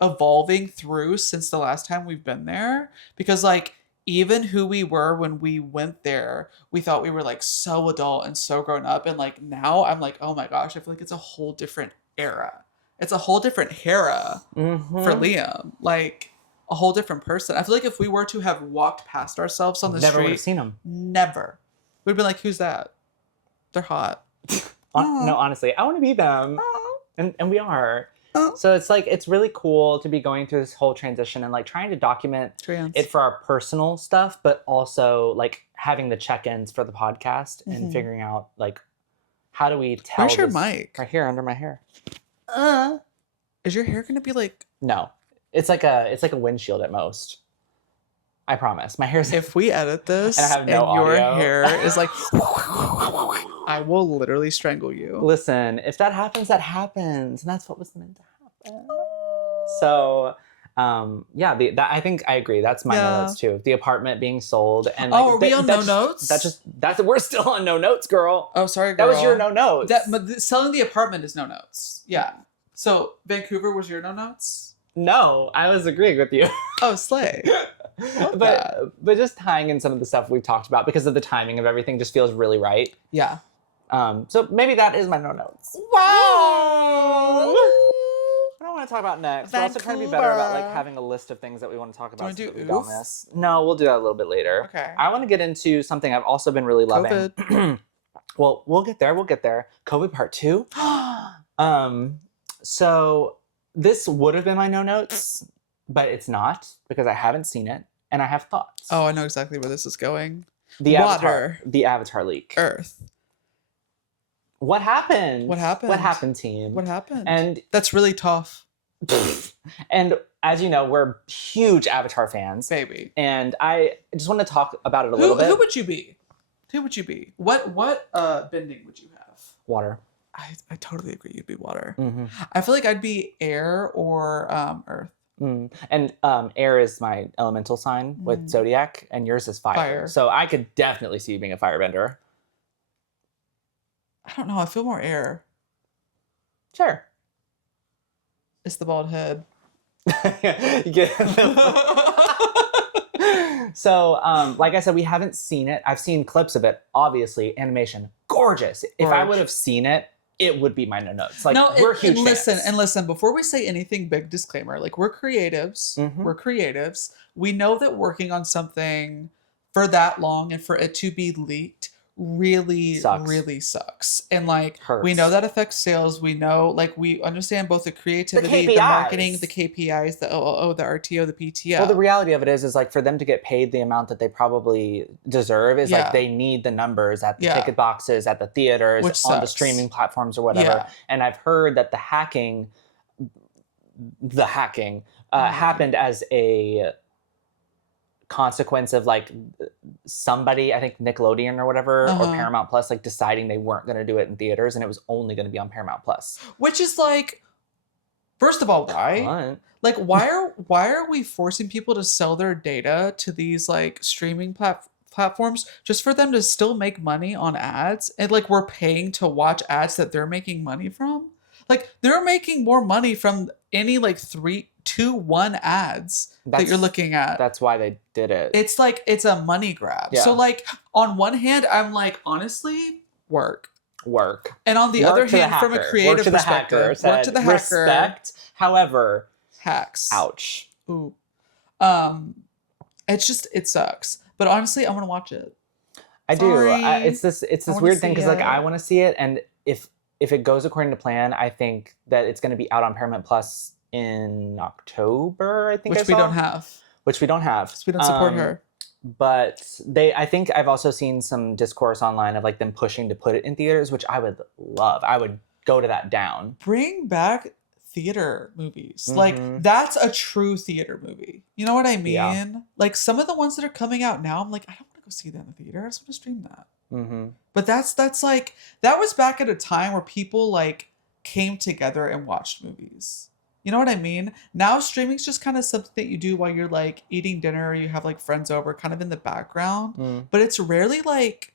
evolving through since the last time we've been there, because like even who we were when we went there, we thought we were like so adult and so grown up. And like now I'm like, oh my gosh, I feel like it's a whole different era. It's a whole different Hera for Liam. Like a whole different person. I feel like if we were to have walked past ourselves on the never street, would have seen him. Never. We'd be like, who's that? They're hot. No, honestly, I want to be them. And we are. So it's like, it's really cool to be going through this whole transition and like trying to document it for our personal stuff, but also like having the check-ins for the podcast and figuring out like, how do we tell Where's your mic? Right here under my hair. Is your hair gonna be like... No, it's like a windshield at most. I promise. My hair's... If we edit this and I have no your audio. hair is like... I will literally strangle you. Listen, if that happens, that happens. And that's what was meant to happen. So, I think I agree. That's my no notes too. The apartment being sold, and are we on no notes? We're still on no notes, girl. Oh, sorry, girl. That was your no notes. Selling the apartment is no notes. Yeah. So Vancouver was your no notes? No, I was agreeing with you. Oh, slay. but just tying in some of the stuff we've talked about because of the timing of everything just feels really right. Yeah. So maybe that is my no notes. Wow. I don't want to talk about next. We're also trying to be better about like having a list of things that we want to talk about. Do you want to do on this. No, we'll do that a little bit later. Okay. I want to get into something I've also been really loving. COVID. Well, we'll get there. COVID part 2. So this would have been my no notes, but it's not because I haven't seen it and I have thoughts. Oh, I know exactly where this is going. The Water. The Avatar leak. Earth. What happened? What happened? What happened, team? What happened? And that's really tough. And as you know, we're huge Avatar fans. Baby. And I just want to talk about it a little bit. Who would you be? Who would you be? What bending would you have? Water. I totally agree. You'd be water. Mm-hmm. I feel like I'd be air or earth. And air is my elemental sign with zodiac, and yours is fire. So I could definitely see you being a firebender. I don't know. I feel more air. Sure. It's the bald head. So, like I said, we haven't seen it. I've seen clips of it. Obviously, animation, gorgeous. If I would have seen it, it would be my no notes. Like, we're huge fans. And listen, before we say anything, big disclaimer, like we're creatives. Mm-hmm. We're creatives. We know that working on something for that long and for it to be leaked really sucks. And like, hurts. We know that affects sales. We know, like, we understand both the creativity, the marketing, the KPIs, the OOO, the RTO, the PTO. Well, the reality of it is like for them to get paid the amount that they probably deserve is like they need the numbers at the ticket boxes, at the theaters, on the streaming platforms or whatever. Yeah. And I've heard that the hacking happened as a consequence of like somebody, I think Nickelodeon or whatever, or Paramount Plus, like deciding they weren't going to do it in theaters and it was only going to be on Paramount Plus. Which is like, first of all, why? Like, why are we forcing people to sell their data to these like streaming platforms just for them to still make money on ads? And like, we're paying to watch ads that they're making money from. Like, they're making more money from any like 3-2-1 ads that you're looking at. That's why they did it. It's like, it's a money grab. Yeah. So like, on one hand, I'm like, honestly, work. And on the other hand, from a creative perspective, work to the hacker. Respect. However, hacks. Ouch. Ooh. It's just, it sucks. But honestly, I want to watch it. I do. It's this weird thing because like I want to see it, and if it goes according to plan, I think that it's going to be out on Paramount Plus in October, I think. Which we don't have. Because we don't support her. But I think I've also seen some discourse online of like them pushing to put it in theaters, which I would love. I would go to that down. Bring back theater movies. Mm-hmm. Like, that's a true theater movie. You know what I mean? Yeah. Like, some of the ones that are coming out now, I'm like, I don't want to go see that in the theater. I just want to stream that. Mm-hmm. But that's like, that was back at a time where people like came together and watched movies. You know what I mean? Now streaming's just kind of something that you do while you're like eating dinner or you have like friends over kind of in the background. But it's rarely like,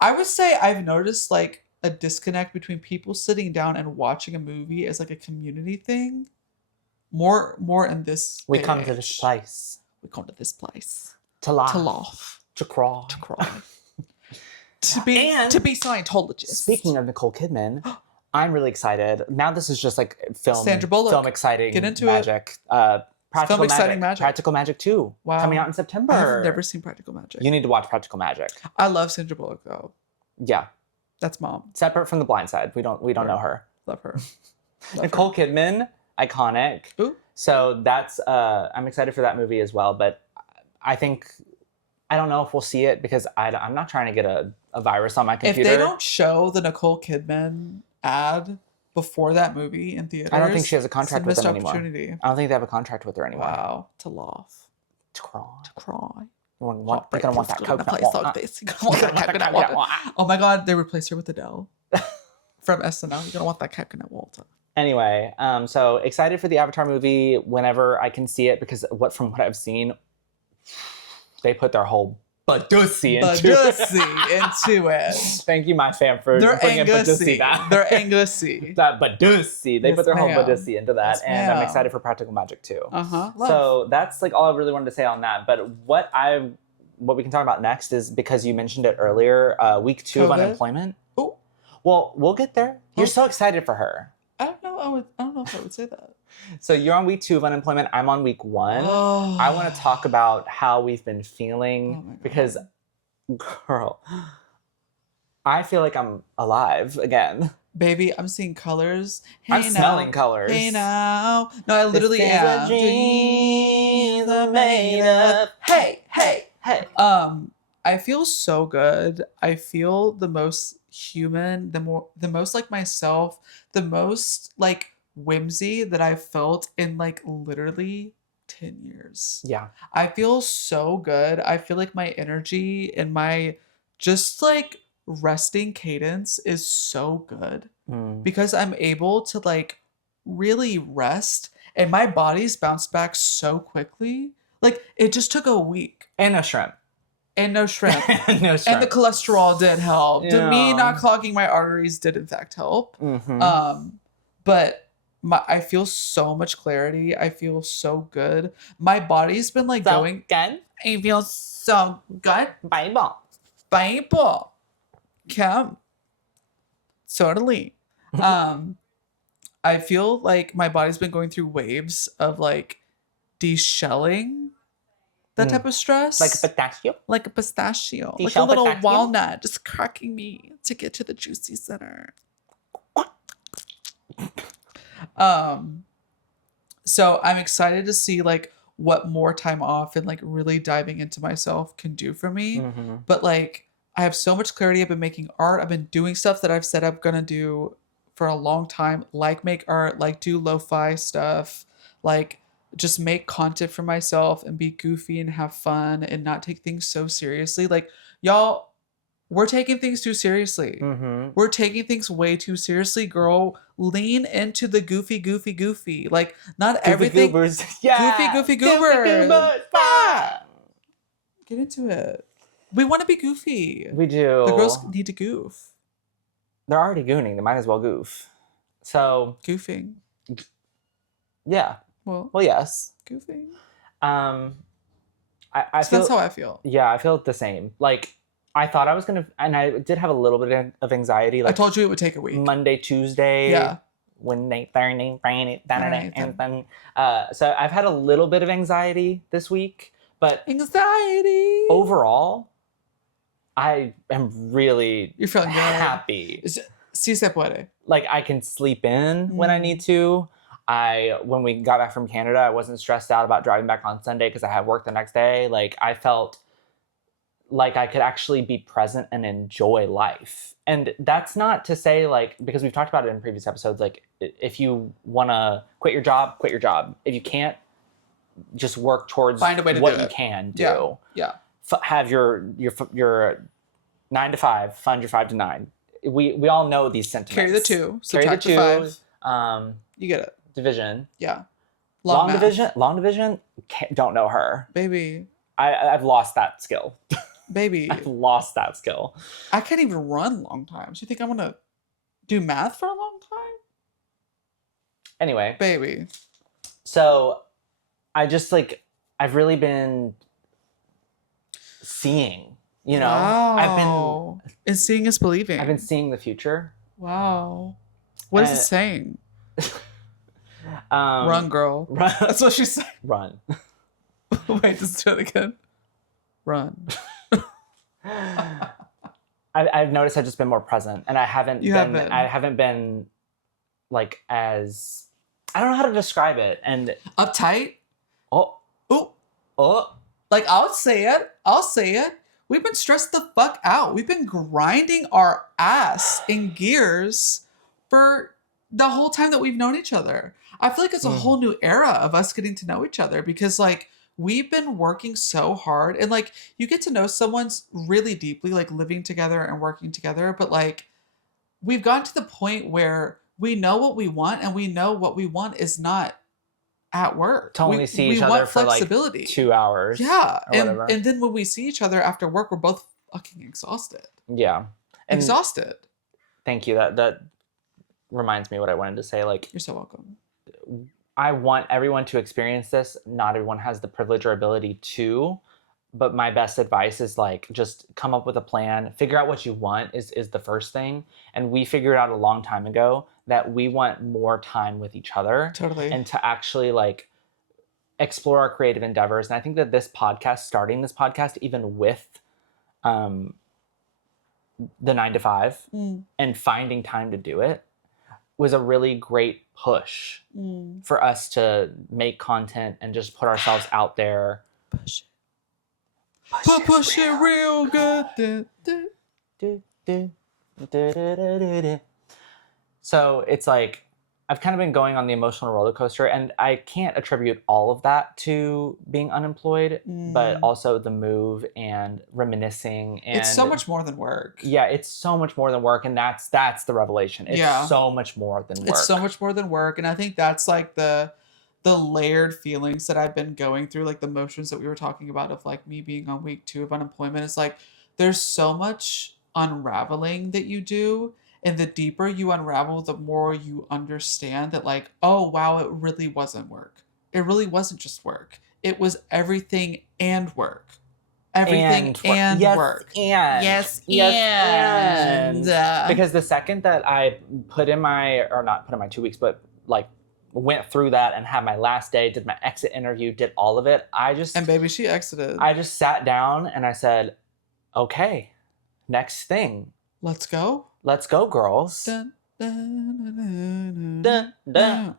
I would say I've noticed like a disconnect between people sitting down and watching a movie as like a community thing. More in this We come to this place. To laugh. To cry. To be Scientologist. Speaking of Nicole Kidman, I'm really excited. Now this is just like Sandra Bullock. Film exciting Get into magic. Exciting magic. Practical Magic 2. Wow. Coming out in September. I've never seen Practical Magic. You need to watch Practical Magic. I love Sandra Bullock though. Yeah. That's mom. Separate from The Blind Side. We don't know her. Love her. Nicole Kidman, iconic. Ooh. So that's I'm excited for that movie as well, but I don't know if we'll see it because I'm not trying to get a virus on my computer. If they don't show the Nicole Kidman ad before that movie in theaters, I don't think she has a contract with them anymore. I don't think they have a contract with her anymore. Wow. To laugh. To cry. You're gonna want that coconut water. Oh my God, they replaced her with Adele from SNL. You're gonna want that coconut water. Anyway, so excited for the Avatar movie whenever I can see it because from what I've seen, they put their whole Badusi into it. Thank you, my fam, for They're bringing Badusi Angussy. back. They're Angussy. That Badusi. They Yes, put their whole ma'am. Badusi into that, Yes, and I'm ma'am. excited for Practical Magic too. Love. So that's like all I really wanted to say on that. But what we can talk about next is, because you mentioned it earlier, week 2 of COVID? unemployment. Ooh. Well, we'll get there. You're so excited for her. I don't know. I don't know if I would say that. So you're on week 2 of unemployment. I'm on week 1. Oh. I want to talk about how we've been feeling, my God. because, girl, I feel like I'm alive again. Baby, I'm seeing colors. I'm smelling colors. Hey now. No, I literally This is am. what dreams are made of. Hey, hey. Hey. I feel so good. I feel the most human, the most like myself, the most like whimsy that I've felt in like literally 10 years. Yeah. I feel so good. I feel like my energy and my just like resting cadence is so good because I'm able to like really rest, and my body's bounced back so quickly. Like it just took a week. And no shrimp. And no shrimp. No shrimp. And the cholesterol did help. Yeah. Me not clogging my arteries did in fact help. Mm-hmm. But I feel so much clarity. I feel so good. My body's been like going. Good. I feel so good. Bible. Come. Totally. I feel like my body's been going through waves of like de-shelling that type of stress. Like a pistachio? Like a pistachio. Like a De-shell little pistachio? walnut just cracking me to get to the juicy center. So I'm excited to see like what more time off and like really diving into myself can do for me. Mm-hmm. But like I have so much clarity. I've been making art. I've been doing stuff that I've said I'm gonna do for a long time, like make art, like do lo-fi stuff, like just make content for myself and be goofy and have fun and not take things so seriously. Like y'all, we're taking things too seriously. Mm-hmm. We're taking things way too seriously, girl. Lean into the goofy. Like not Goofy everything. goobers. Yeah. Goofy goobers. Ah. Get into it. We want to be goofy. We do. The girls need to goof. They're already gooning. They might as well goof. So Goofing. yeah. Well, Yes. goofing. I So feel. that's how I feel. Yeah, I feel the same. Like I thought I was gonna, and I did have a little bit of anxiety. Like I told you it would take a week. Monday, Tuesday. Yeah. Wednesday, Thursday, Friday, Saturday, Right. and then. So I've had a little bit of anxiety this week, but Anxiety. overall, I am really You're feeling good. happy. Si se puede. Like I can sleep in when I need to. When we got back from Canada, I wasn't stressed out about driving back on Sunday because I had work the next day. Like I felt like I could actually be present and enjoy life. And that's not to say like, because we've talked about it in previous episodes, like if you want to quit your job, quit your job. If you can't, just work towards Find a way to what do you it. can do. Yeah. Have your 9 to 5, fund your 5 to 9. We all know these sentiments. Carry the 2. Carry the Subtract 2. the 5. You get it. Division. Yeah. Long math. division. Long division. Don't know her. Baby. I've lost that skill. Baby. I've lost that skill. I can't even run long times. You think I'm going to do math for a long time? Anyway. Baby. So I just like, I've really been seeing, Wow. And seeing is believing. I've been seeing the future. Wow. What is it saying? Run, girl. Run. That's what she said. Run. Wait, just do it again. Run. I've noticed I've just been more present, and I haven't been like as, I don't know how to describe it. And Uptight. oh, Like I'll say it. We've been stressed the fuck out. We've been grinding our ass in gears for the whole time that we've known each other. I feel like it's a whole new era of us getting to know each other because like we've been working so hard, and like you get to know someone really deeply, like living together and working together. But like we've gotten to the point where we know what we want, and we know what we want is not at work. To only see We each want other for like flexibility. 2 hours. Yeah. Or whatever. And then when we see each other after work, we're both fucking exhausted. Yeah. And Exhausted. thank you. That reminds me what I wanted to say. Like, You're so welcome. I want everyone to experience this. Not everyone has the privilege or ability to, but my best advice is like, just come up with a plan, figure out what you want is the first thing. And we figured out a long time ago that we want more time with each other. Totally. And to actually like explore our creative endeavors. And I think that starting this podcast, even with the 9 to 5 and finding time to do it, was a really great push for us to make content and just put ourselves out there. Push it real good. So it's like, I've kind of been going on the emotional roller coaster, and I can't attribute all of that to being unemployed, but also the move and reminiscing. And it's so much more than work. Yeah, it's so much more than work, and that's the revelation. It's so much more than work. It's so much more than work, and I think that's like the layered feelings that I've been going through, like the motions that we were talking about of like me being on week 2 of unemployment. It's like there's so much unraveling that you do. And the deeper you unravel, the more you understand that like, oh, wow, it really wasn't work. It really wasn't just work. It was everything and work. Everything and work. Yes, and. Because the second that I not put in my 2 weeks, but like went through that and had my last day, did my exit interview, did all of it, And baby, she exited. I just sat down and I said, okay, next thing. Let's go. Let's go, girls. Dun, dun, dun, dun, dun.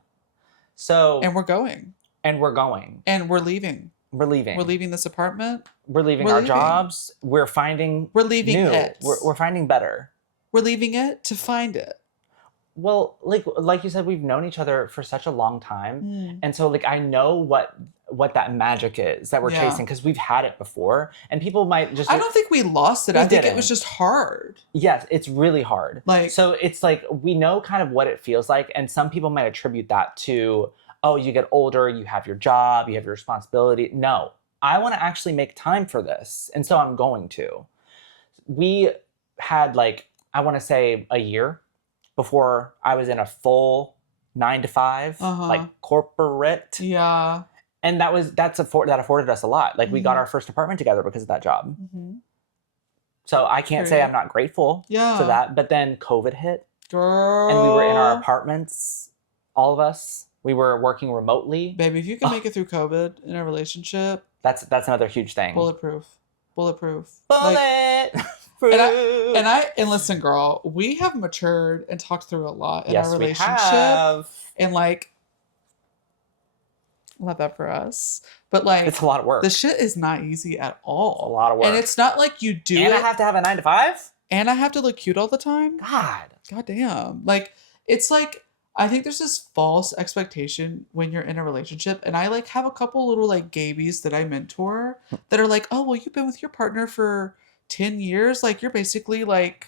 So. And we're going. And we're going. And we're leaving. We're leaving. We're leaving this apartment. We're leaving our jobs. We're finding We're leaving new. it. We're finding better. We're leaving it to find it. Well, like you said, we've known each other for such a long time. And so like I know what that magic is that we're chasing, because we've had it before, and people might just. I don't think we lost it. I think it was just hard. Yes, it's really hard. Like, so it's like we know kind of what it feels like, and some people might attribute that to, oh, you get older, you have your job, you have your responsibility. No, I want to actually make time for this, and so I'm going to. We had like, I want to say a year before I was in a full 9 to 5, like corporate. Yeah. And that afforded us a lot. Like we got our first apartment together because of that job. So I can't say I'm not grateful to that. But then COVID hit. Girl. And we were in our apartments, all of us. We were working remotely. Baby, if you can make it through COVID in a relationship. That's another huge thing. Bulletproof. Bulletproof. And listen, girl, we have matured and talked through a lot in our relationship. We have. And like, love that for us. But like, it's a lot of work. The shit is not easy at all. It's a lot of work. And it's not like you do and I have to have a 9 to 5? And I have to look cute all the time? God damn. Like, it's like, I think there's this false expectation when you're in a relationship. And I like have a couple little like gabies that I mentor that are like, oh, well, you've been with your partner for 10 years. Like, you're basically like,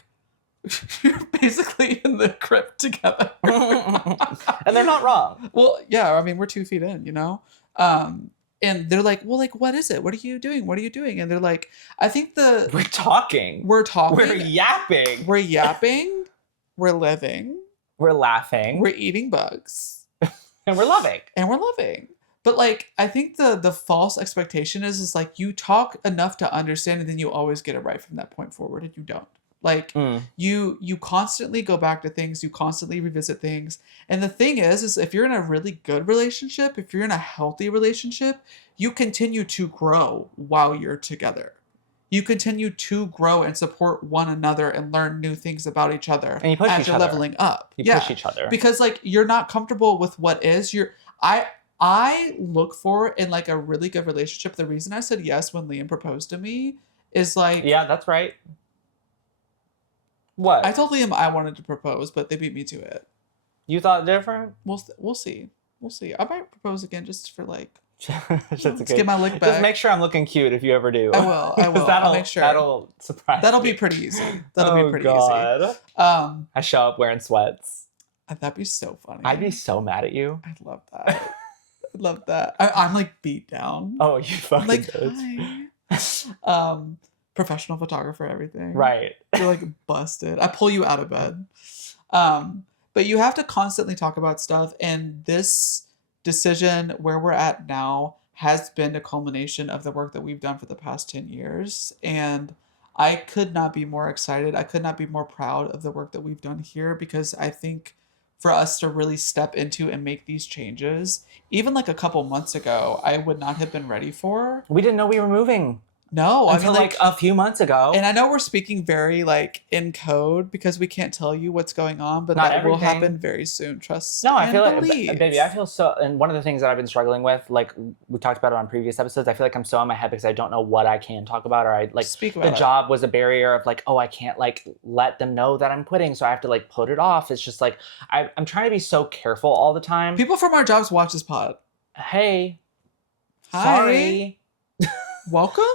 you're basically in the crypt together. And they're not wrong. Well, yeah, I mean, we're 2 feet in, you know? And they're like, well, like, what is it? What are you doing? What are you doing? And they're like, I think We're talking. We're yapping. We're yapping. We're living. We're laughing. We're eating bugs. And we're loving. But like, I think the false expectation is like you talk enough to understand, and then you always get it right from that point forward, and you don't. Like you constantly go back to things, you constantly revisit things. And the thing is if you're in a really good relationship, if you're in a healthy relationship, you continue to grow while you're together. You continue to grow and support one another and learn new things about each other. And you push as you're leveling up. You push each other. Because like you're not comfortable with what is. I look for in like a really good relationship. The reason I said yes when Liam proposed to me is like, yeah, that's right. What? I told Liam I wanted to propose, but they beat me to it. You thought different? We'll see. I might propose again just for like, just get my lick back. Just make sure I'm looking cute if you ever do. I will. I'll make sure. That'll surprise That'll me. Be pretty easy. That'll be pretty easy. I show up wearing sweats. That'd be so funny. I'd be so mad at you. I'd love that. I'd love that. I'm like beat down. Oh, you fucking like, bitch. hi. Professional photographer, everything. Right. You're like busted. I pull you out of bed. But you have to constantly talk about stuff. And this decision where we're at now has been a culmination of the work that we've done for the past 10 years. And I could not be more excited. I could not be more proud of the work that we've done here, because I think for us to really step into and make these changes, even like a couple months ago, I would not have been ready for. We didn't know we were moving. No, until like a few months ago. And I know we're speaking very like in code because we can't tell you what's going on, but Not that will everything. happen very soon. Trust. No, I and feel like, believe. baby, I feel so. And one of the things that I've been struggling with, like we talked about it on previous episodes, I feel like I'm so in my head because I don't know what I can talk about, or I like Speak the about it. job was a barrier of like, oh, I can't like let them know that I'm quitting, so I have to like put it off. It's just like I'm trying to be so careful all the time. People from our jobs watch this pod. Hey, Hi. sorry. Welcome.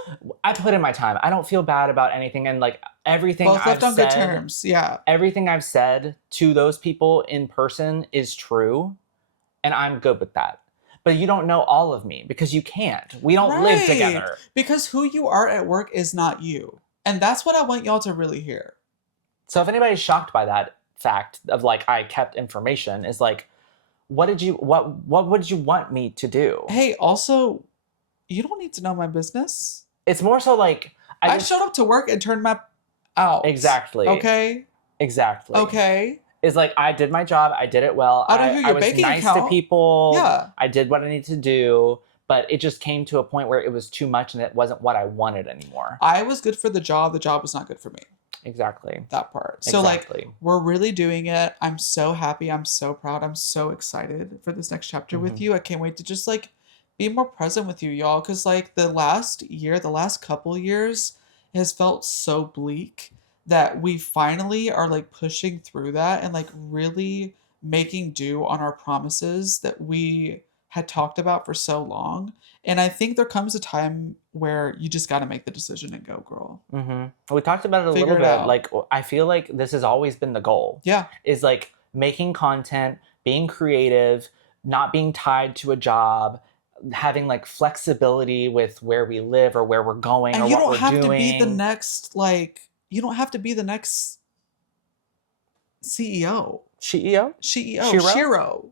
I put in my time. I don't feel bad about anything, and like everything Both left I've on said, good terms. Yeah. everything I've said to those people in person is true, and I'm good with that. But you don't know all of me because you can't. We don't live Right. together. Because who you are at work is not you. And that's what I want y'all to really hear. So if anybody's shocked by that fact of like I kept information, is like, what would you want me to do? Hey, also, you don't need to know my business. It's more so like I showed up to work and turned my out. Exactly. Okay. Exactly. Okay. It's like I did my job, I did it well. I don't hear your was banking nice account. to people. Yeah. I did what I needed to do, but it just came to a point where it was too much and it wasn't what I wanted anymore. I was good for the job was not good for me. Exactly. That part. So Exactly. like we're really doing it. I'm so happy. I'm so proud. I'm so excited for this next chapter with you. I can't wait to just like be more present with you, y'all. Cause like the last couple years has felt so bleak that we finally are like pushing through that and like really making do on our promises that we had talked about for so long. And I think there comes a time where you just got to make the decision and go, girl. We talked about it a Figure little it bit. out. Like I feel like this has always been the goal. Yeah. Is like making content, being creative, not being tied to a job, having like flexibility with where we live or where we're going And or you what don't we're have doing. to be the next, like, you don't have to be the next CEO. CEO? Shiro.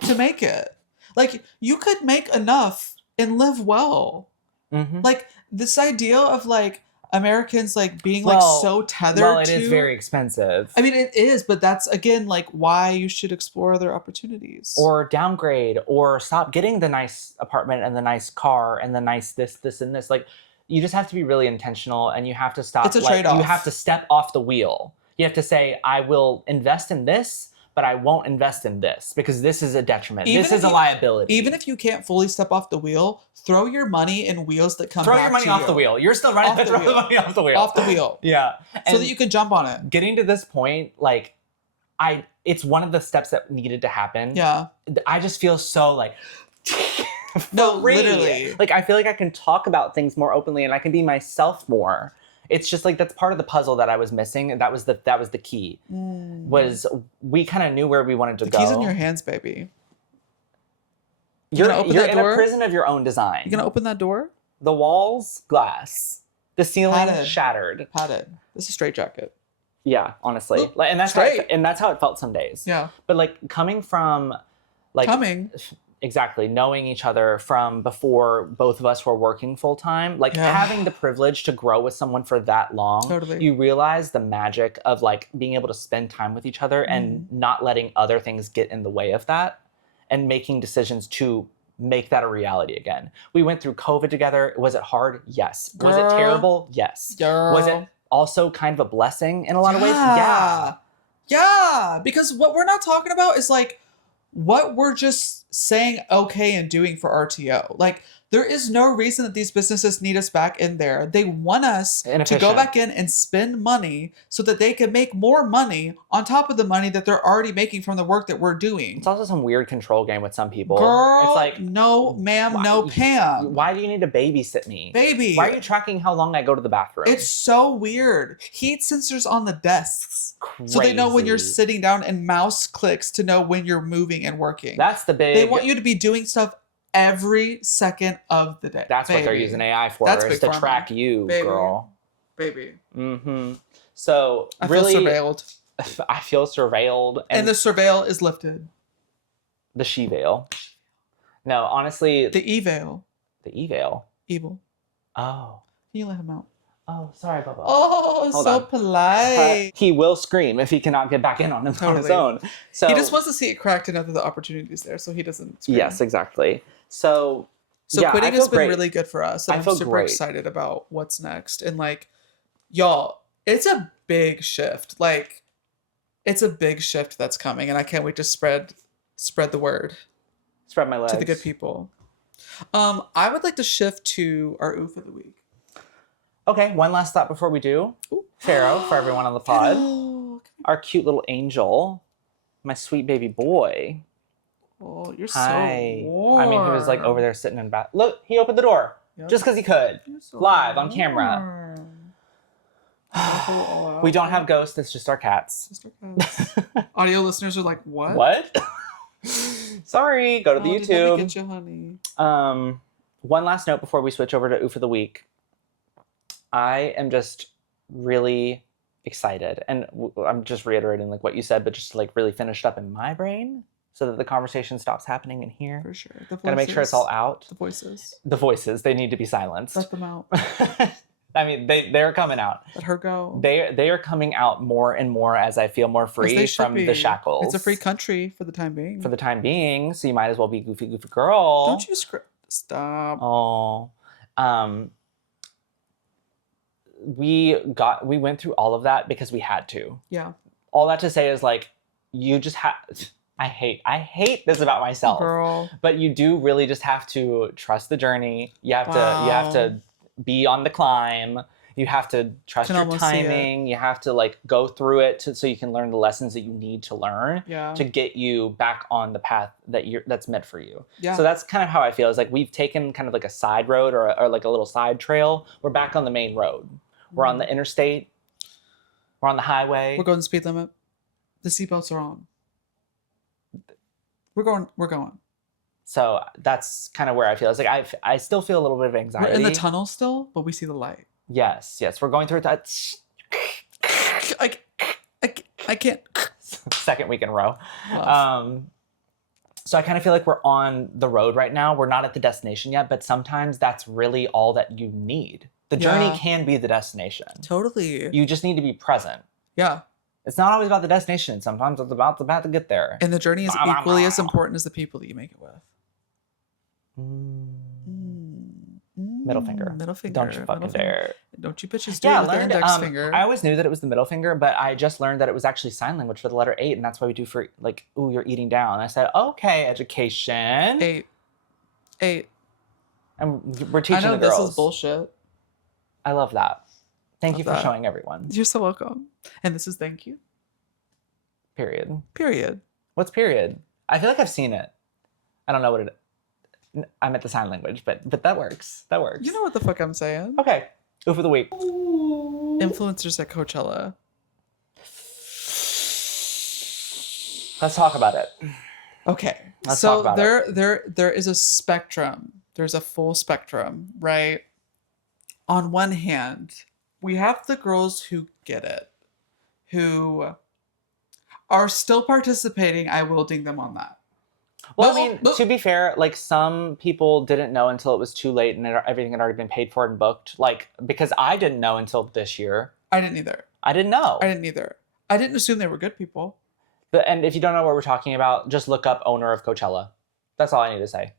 To make it. Like, you could make enough and live well. Like, this idea of, like, Americans, like, being, like, so tethered to... Well, it is very expensive. I mean, it is, but that's, again, like, why you should explore other opportunities. Or downgrade, or stop getting the nice apartment and the nice car and the nice this, and this. Like, you just have to be really intentional, and you have to stop. It's a like, trade-off. You have to step off the wheel. You have to say, I will invest in this, but I won't invest in this because this is a detriment. This is a liability. Even if you can't fully step off the wheel, throw your money in wheels that come back to you. Throw your money off the wheel. You're still running, but throw the money off the wheel. Off the wheel. Yeah. So that you can jump on it. Getting to this point, like, it's one of the steps that needed to happen. Yeah. I just feel so like... No, free. literally. Like, I feel like I can talk about things more openly and I can be myself more. It's just like that's part of the puzzle that I was missing, and that was the key. Was we kind of knew where we wanted to go. The key's in your hands, baby. You're that in door? a prison of your own design. You gonna open that door? The walls, glass. The ceiling, Padded. shattered. Padded. This is a straight jacket. Yeah, honestly, Look, like, and that's how it felt some days. Yeah. But like coming from, like exactly knowing each other from before both of us were working full time, like having the privilege to grow with someone for that long, you realize the magic of like being able to spend time with each other and not letting other things get in the way of that, and making decisions to make that a reality again. We went through COVID together. Was it hard? Yes. Girl. Was it terrible? Yes. Girl. Was it also kind of a blessing in a lot of ways? Yeah. Because what we're not talking about is like what we're just saying okay and doing for RTO. Like There is no reason that these businesses need us back in there. They want us to go Inefficient. back in and spend money so that they can make more money on top of the money that they're already making from the work that we're doing. It's also some weird control game with some people. Girl, it's like, no, ma'am, no, Pam. Why do you need to babysit me? Baby. Why are you tracking how long I go to the bathroom? It's so weird. Heat sensors on the desks. So they know when you're Crazy. sitting down, and mouse clicks to know when you're moving and working. That's the big... They want you to be doing stuff every second of the day. That's baby. what they're using AI for, That's is big to pharma. track you, Baby. girl. Baby. Mm-hmm. So, I really... feel surveilled. I feel surveilled. And the surveil is lifted. The she-veil. No, honestly... The e-veil. The e-veil? Evil. Oh. Can you let him out? Oh, sorry, Bubba. Oh, Hold so on. polite. He will scream if he cannot get back in on him on his Totally. own. So He just wants to see it cracked and know that the opportunity is there, so he doesn't scream. Yes, exactly. So yeah, quitting I feel has been great. really good for us. And I I'm feel super great. excited about what's next. And like, y'all, it's a big shift. Like, it's a big shift that's coming, and I can't wait to spread the word Spread my legs to the good people. I would like to shift to our oof of the week. Okay, one last thought before we do. Ooh. Pharaoh, for everyone on the pod. Oh, Our cute little angel. My sweet baby boy. you're Hi. so warm. I mean, he was like over there sitting in bath. Look, he opened the door. Yep. Just because he could. You're so Live on camera. warm. We don't have ghosts, it's just our cats. Just our cats. Audio listeners are like, what? What? Sorry, go to the Oh, did let me YouTube. get you, honey. One last note before we switch over to Oof of the Week. I am just really excited, and I'm just reiterating like what you said, but just to like really finish it up in my brain so that the conversation stops happening in here. For sure. The Gotta make sure it's all out. The voices. The voices, they need to be silenced. Let them out. I mean, they're coming out. Let her go. They are coming out more and more as I feel more As free they should from be. the shackles. It's a free country for the time being. for the time being, so you might as well be goofy girl. Don't you stop. Oh. We went through all of that because we had to. Yeah. All that to say is like, you just have, I hate this about myself. Girl. But you do really just have to trust the journey. You have to be on the climb. You have to trust Can your almost see it. timing. You have to like go through it so you can learn the lessons that you need to learn Yeah. to get you back on the path that's meant for you. Yeah. So that's kind of how I feel. Is like we've taken kind of like a side road or like a little side trail. We're back on the main road. We're on the interstate. We're on the highway. We're going the speed limit. The seatbelts are on. We're going. So that's kind of where I feel. It's like I still feel a little bit of anxiety. We're in the tunnel still, but we see the light. Yes. We're going through that I can't. second week in a row. Love. So I kind of feel like we're on the road right now. We're not at the destination yet, but sometimes that's really all that you need. The journey Yeah. can be the destination. Totally. You just need to be present. Yeah. It's not always about the destination. Sometimes it's about the path to get there. And the journey is equally as important as the people that you make it with. Middle finger. Middle finger. Don't you fucking dare. Don't you bitches do it with the index finger. I always knew that it was the middle finger, but I just learned that it was actually sign language for the letter 8, and that's why we do for like, ooh, you're eating down. I said, okay, education. 8. And we're teaching I know the girls. this is bullshit. I love that. Thank you for that. showing everyone. You're so welcome. And this is thank you. Period. Period. What's period? I feel like I've seen it. I don't know what it is. I meant the sign language, but that works. That works. You know what the fuck I'm saying? Okay. Oof of the week. Influencers at Coachella. Let's talk about it. Okay. Let's talk so about there is a spectrum. There's a full spectrum, right? On one hand, we have the girls who get it, who are still participating. I will ding them on that. Well, I mean, to be fair, like some people didn't know until it was too late and everything had already been paid for and booked. Like, because I didn't know until this year. I didn't either. I didn't know. I didn't either. I didn't assume they were good people. And if you don't know what we're talking about, just look up owner of Coachella. That's all I need to say.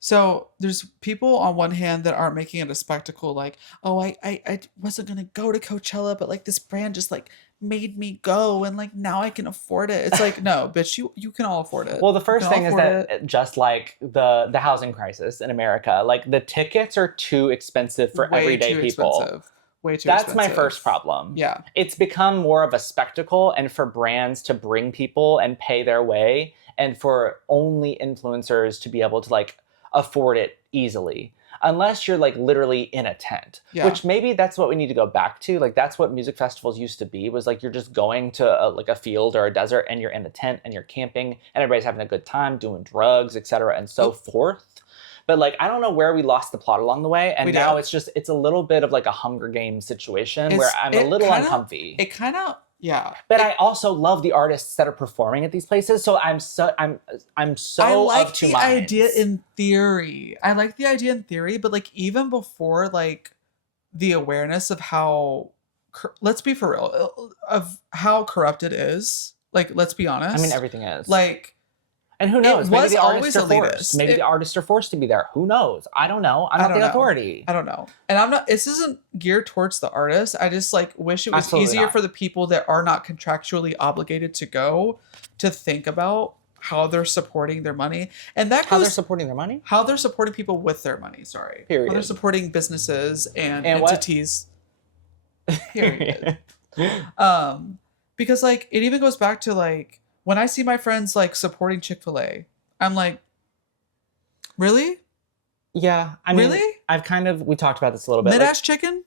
So there's people on one hand that aren't making it a spectacle, like, oh, I wasn't gonna go to Coachella, but like this brand just like made me go and like now I can afford it. It's like, no, bitch, you can all afford it. Well, the You can first all thing is afford that just like the housing crisis in America, like the tickets are too expensive for Way everyday too people. expensive. Way too That's my expensive. first problem. Yeah. It's become more of a spectacle and for brands to bring people and pay their way and for only influencers to be able to like afford it easily. Unless you're like literally in a tent, Yeah. which maybe that's what we need to go back to. Like that's what music festivals used to be, was like you're just going to like a field or a desert and you're in a tent and you're camping and everybody's having a good time doing drugs, etc. and so forth. But like I don't know where we lost the plot along the way, and We now did. it's a little bit of like a Hunger Games situation where I'm a it little kinda- uncomfy. It kind of, yeah. But I also love the artists that are performing at these places, so I'm so I of like two the minds. idea in theory. I like the idea in theory, but like even before like the awareness of how, let's be for real, of how corrupt it is. Like, let's be honest. I mean, everything is. Like, and who knows? it Maybe was the always artists are forced. elitist. Maybe the artists are forced to be there. Who knows? I don't know. I'm not the authority. I don't know. And I'm not, this isn't geared towards the artist. I just like wish it was Absolutely easier not. for the people that are not contractually obligated to go to think about how they're supporting their money. And that How they're goes supporting their money? how they're supporting people with their money, sorry. Period. How they're supporting businesses and what? entities. Period. Because like it even goes back to like when I see my friends like supporting Chick-fil-A, I'm like, really? Yeah, I mean, Really? I've kind of, we talked about this a little bit. Mid-ass chicken?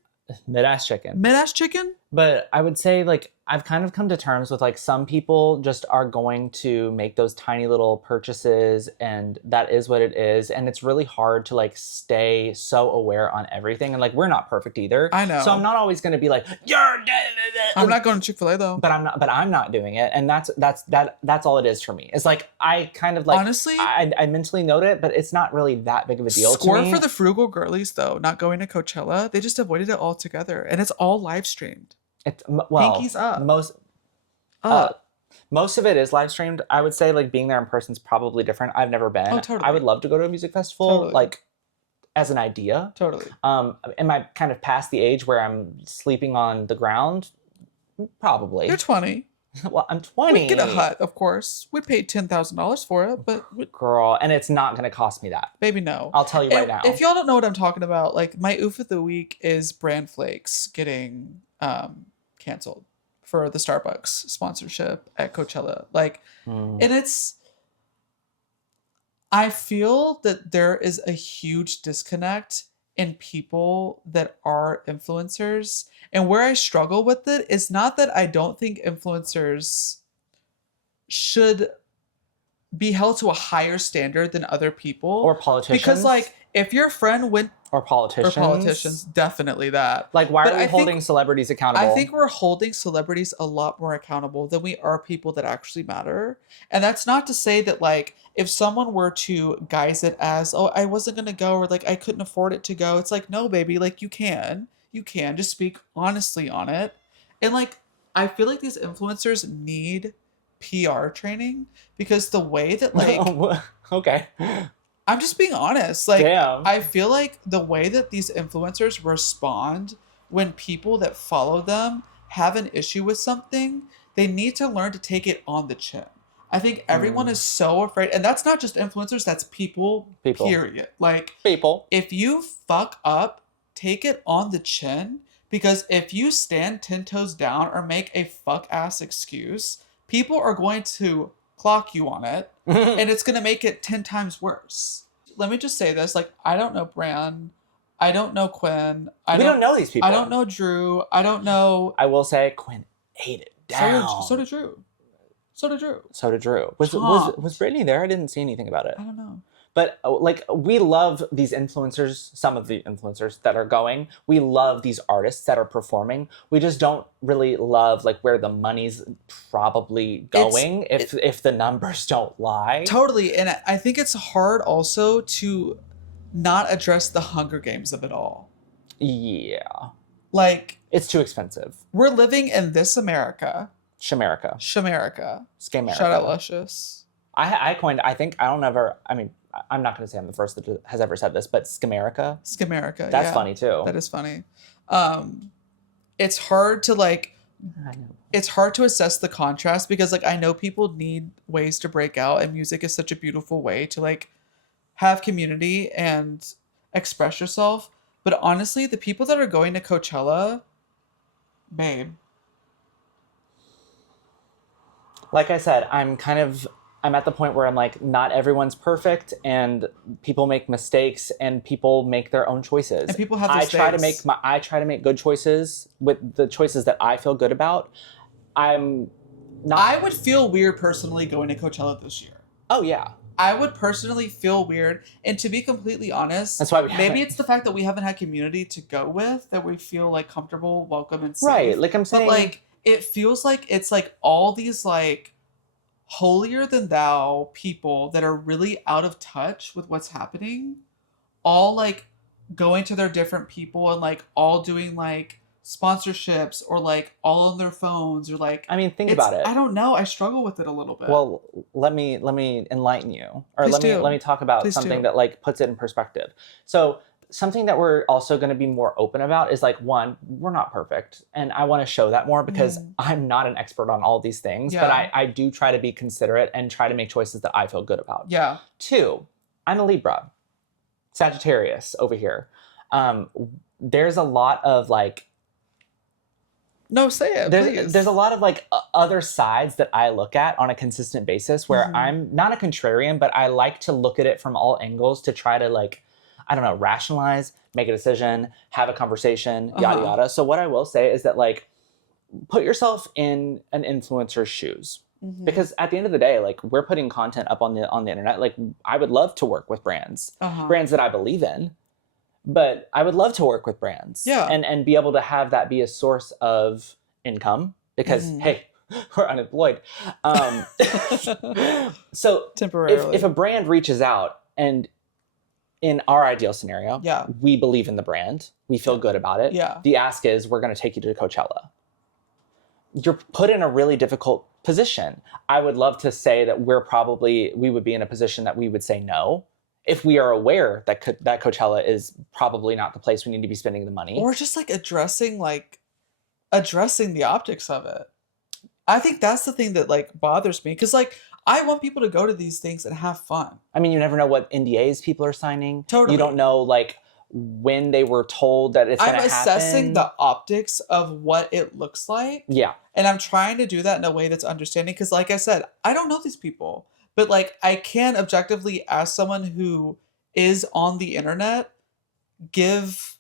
Mid-ass chicken. Mid-ass chicken? But I would say like I've kind of come to terms with like some people just are going to make those tiny little purchases and that is what it is. And it's really hard to like stay so aware on everything. And like we're not perfect either. I know. So I'm not always gonna be like, I'm not going to Chick-fil-A though. but I'm not doing it. And that's all it is for me. It's like I kind of like honestly I mentally note it, but it's not really that big of a deal score to me. for the frugal girlies though, not going to Coachella. They just avoided it altogether. And it's all live streamed. It's well, Pinkies up. Most of it is live streamed. I would say like being there in person is probably different. I've never been. Oh, totally. I would love to go to a music festival, Totally. like as an idea. Totally. Am I kind of past the age where I'm sleeping on the ground? Probably. You're 20. Well, I'm 20. We'd get a hut, of course. We paid $10,000 for it, but Girl, and it's not going to cost me that. baby, no. I'll tell you right now. If y'all don't know what I'm talking about, like my oof of the week is Bran Flakes getting canceled for the Starbucks sponsorship at Coachella. Like, and it's, I feel that there is a huge disconnect in people that are influencers. And where I struggle with it is not that I don't think influencers should be held to a higher standard than other people. Or politicians. Because like if your friend went or politicians. Definitely that. Like why But are we I holding think- celebrities accountable? I think we're holding celebrities a lot more accountable than we are people that actually matter. And that's not to say that like if someone were to guise it as, oh, I wasn't gonna go or like I couldn't afford it to go, it's like, no, baby, like you can just speak honestly on it. And like I feel like these influencers need PR training because the way that like okay. I'm just being honest. Like, Damn. I feel like the way that these influencers respond when people that follow them have an issue with something, they need to learn to take it on the chin. I think everyone is so afraid, and that's not just influencers, that's people. Period. Like, people. If you fuck up, take it on the chin, because if you stand 10 toes down or make a fuck ass excuse, people are going to clock you on it. And it's going to make it 10 times worse. Let me just say this. Like, I don't know Bran. I don't know Quinn. We don't know these people. I don't know Drew. I don't know. I will say Quinn ate it down. So did Drew. Was Brittany there? I didn't see anything about it. I don't know. But like we love these influencers, some of the influencers that are going. We love these artists that are performing. We just don't really love like where the money's probably going if the numbers don't lie. Totally. And I think it's hard also to not address the Hunger Games of it all. Yeah. Like, it's too expensive. We're living in this America. Shamerica. Scamerica. Shout out Luscious. I coined, I'm not going to say I'm the first that has ever said this, but Scamerica. Scamerica. That's funny too. That is funny. It's hard to like I know. it's hard to assess the contrast because like I know people need ways to break out, and music is such a beautiful way to like have community and express yourself. But honestly, the people that are going to Coachella, babe. Like I said, I'm at the point where I'm like, not everyone's perfect, and people make mistakes, and people make their own choices. And people have their days. I try to make good choices with the choices that I feel good about. I'm not. I would feel weird personally going to Coachella this year. Oh yeah. I would personally feel weird. And to be completely honest, That's why maybe it's the fact that we haven't had community to go with that we feel like comfortable, welcome, and safe. Right. Like I'm saying, but like it feels like it's like all these like holier than thou people that are really out of touch with what's happening, all like going to their different people and like all doing like sponsorships or like all on their phones or like I mean, think about it. I don't know. I struggle with it a little bit. Well, let me enlighten you, or Please do. let me talk about Please something do. that like puts it in perspective. So something that we're also going to be more open about is like, one, we're not perfect, and I want to show that more because I'm not an expert on all these things, but I do try to be considerate and try to make choices that I feel good about. Yeah. Two, I'm a Libra, Sagittarius over here. There's a lot of like, no, say it, please. There's a lot of like other sides that I look at on a consistent basis where I'm not a contrarian, but I like to look at it from all angles to try to like, I don't know, rationalize, make a decision, have a conversation, yada yada. So what I will say is that like, put yourself in an influencer's shoes. Because at the end of the day, like we're putting content up on the internet. Like I would love to work with brands that I believe in. But I would love to work with brands and be able to have that be a source of income because, hey, we're unemployed. So temporarily, if a brand reaches out and in our ideal scenario, we believe in the brand, we feel good about it. The ask is, we're going to take you to Coachella. You're put in a really difficult position. I would love to say that we would be in a position that we would say no. If we are aware that Coachella is probably not the place we need to be spending the money. Or just like addressing the optics of it. I think that's the thing that like bothers me. Because like I want people to go to these things and have fun. I mean, you never know what NDAs people are signing. Totally. You don't know like when they were told that it's going to happen. I'm assessing the optics of what it looks like. Yeah. And I'm trying to do that in a way that's understanding. Because like I said, I don't know these people. But like I can objectively ask someone who is on the internet, give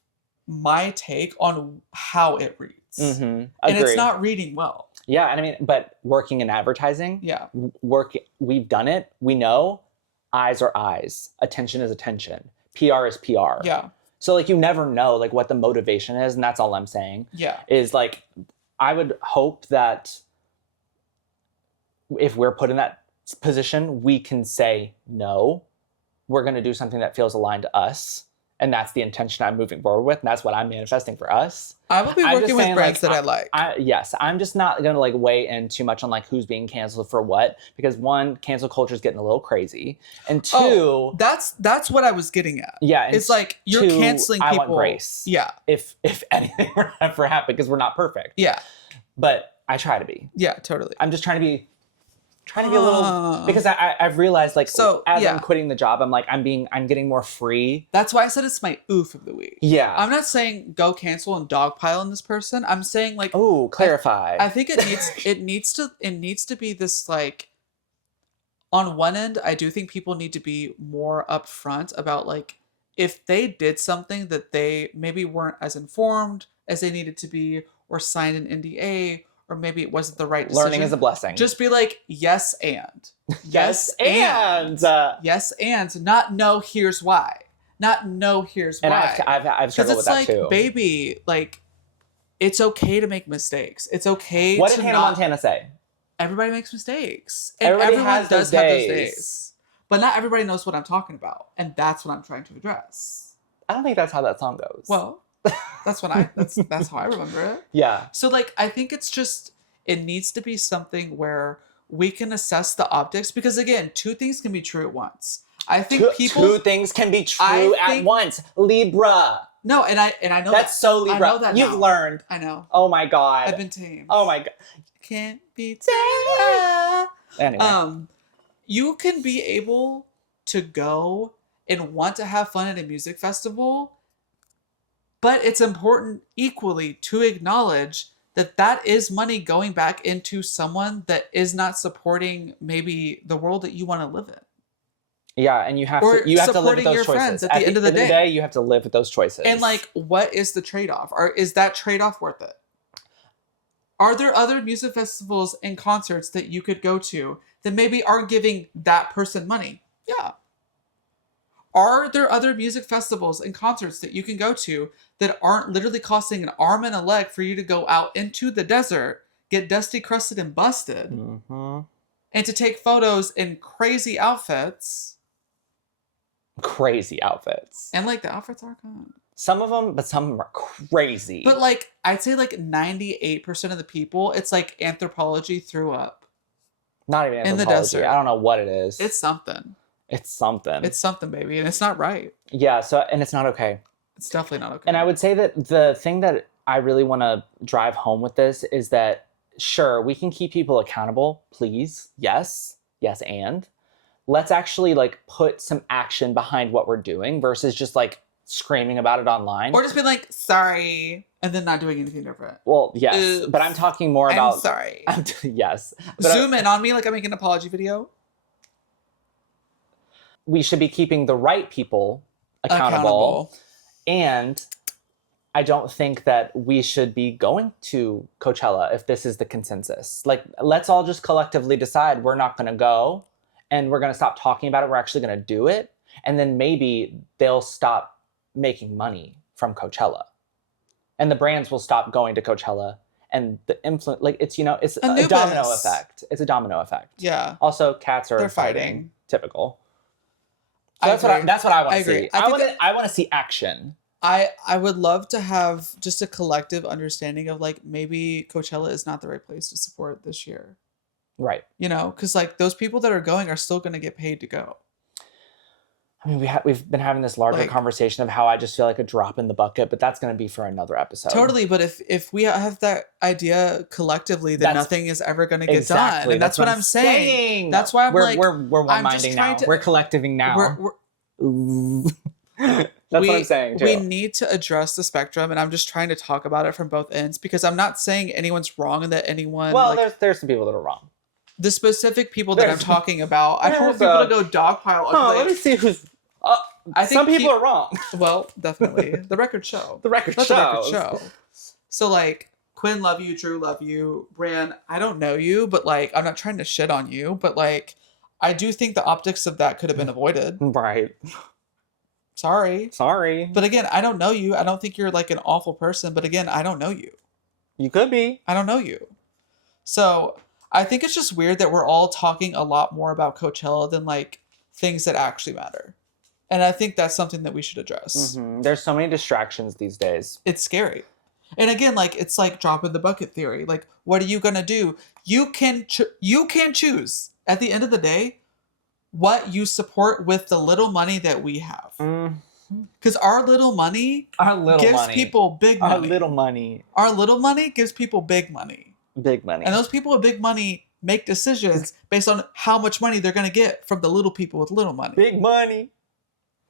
my take on how it reads. And it's not reading well. Yeah, and I mean, but working in advertising, we've done it. We know eyes are eyes, attention is attention, PR is PR. Yeah. So like you never know like what the motivation is, and that's all I'm saying. Yeah. Is like I would hope that if we're put in that position, we can say no, we're going to do something that feels aligned to us, and that's the intention I'm moving forward with, and that's what I'm manifesting for us. I will be working with brands that I like. Yes, I'm just not going to like weigh in too much on like who's being canceled for what, because one, cancel culture is getting a little crazy, and two, that's what I was getting at. Yeah, it's like you're canceling people. I want grace. Yeah, if anything were to ever happen, because we're not perfect. Yeah, but I try to be. Yeah, totally. I'm just trying to be a little, because I've realized like I'm quitting the job, I'm getting more free. That's why I said it's my oof of the week. Yeah. I'm not saying go cancel and dogpile on this person. I'm saying like, oh, clarify. I think it needs to be this like, on one end, I do think people need to be more upfront about like, if they did something that they maybe weren't as informed as they needed to be, or signed an NDA, or maybe it wasn't the right decision. Learning is a blessing. Just be like, yes, and. Yes, and. Yes, and. Not no, here's why. Not no, here's why. And I've struggled with that too. Because it's like, baby, like, it's okay to make mistakes. It's okay What did Hannah Montana say? Everybody makes mistakes. And everyone does have those days. But not everybody knows what I'm talking about. And that's what I'm trying to address. I don't think that's how that song goes. Well, that's how I remember it. Yeah. So like I think it's just it needs to be something where we can assess the optics, because again, two things can be true at once. I think two things can be true at once. Libra. No, and I know That's so I Libra. know that You've now. learned. I know. Oh my God. I've been tamed. Oh my God. Can't be tamed. Anyway. You can be able to go and want to have fun at a music festival, but it's important equally to acknowledge that that is money going back into someone that is not supporting maybe the world that you want to live in. Yeah, and you have Or to live with supporting those your choices. friends at the end of the day. You have to live with those choices. And like, what is the trade-off? Or is that trade-off worth it? Are there other music festivals and concerts that you could go to that maybe aren't giving that person money? Yeah. Are there other music festivals and concerts that you can go to that aren't literally costing an arm and a leg for you to go out into the desert, get dusty, crusted, and busted, and to take photos in crazy outfits? Crazy outfits. And like, the outfits are good. Some of them, but some of them are crazy. But like, I'd say like 98% of the people, it's like anthropology threw up. Not even anthropology. In the desert. I don't know what it is. It's something. It's something. It's something, baby. And it's not right. Yeah, and it's not okay. It's definitely not okay. And I would say that the thing that I really want to drive home with this is that, sure, we can keep people accountable, please. Yes. Yes, and let's actually like put some action behind what we're doing versus just like screaming about it online. Or just being like, sorry, and then not doing anything different. Well, yes, but I'm talking more about... I'm sorry. Yes. Zoom in on me like I'm making an apology video. We should be keeping the right people accountable. And I don't think that we should be going to Coachella if this is the consensus. Like, let's all just collectively decide we're not going to go and we're going to stop talking about it. We're actually going to do it. And then maybe they'll stop making money from Coachella. And the brands will stop going to Coachella. And the influence, like, it's, it's a domino effect. It's a domino effect. Yeah. Also, cats are fighting. Typical. So that's what I want to see. I want to see action. I would love to have just a collective understanding of like, maybe Coachella is not the right place to support this year. Right. Because like those people that are going are still going to get paid to go. I mean, we've been having this larger conversation of how I just feel like a drop in the bucket, but that's going to be for another episode. Totally, but if we have that idea collectively, then nothing is ever going to get done, and that's what I'm saying. That's why we're one-minding now. We're collectiving now. That's what I'm saying too. We need to address the spectrum, and I'm just trying to talk about it from both ends because I'm not saying anyone's wrong and that anyone. Well, there's some people that are wrong. The specific people that I'm talking about, I don't want people to go dogpile. Let me see who's. I think some people are wrong. Well, definitely. The record show. The record show. So, like, Quinn, love you. Drew, love you. Bran, I don't know you, but, like, I'm not trying to shit on you, but, like, I do think the optics of that could have been avoided. Right. Sorry. But again, I don't know you. I don't think you're, like, an awful person, but again, I don't know you. You could be. I don't know you. So, I think it's just weird that we're all talking a lot more about Coachella than, like, things that actually matter. And I think that's something that we should address. Mm-hmm. There's so many distractions these days. It's scary. And again, like, it's like drop in the bucket theory. Like, what are you going to do? You can choose at the end of the day what you support with the little money that we have. Because our little money gives people big money. Our little money gives people big money. Big money. And those people with big money make decisions based on how much money they're going to get from the little people with little money. Big money.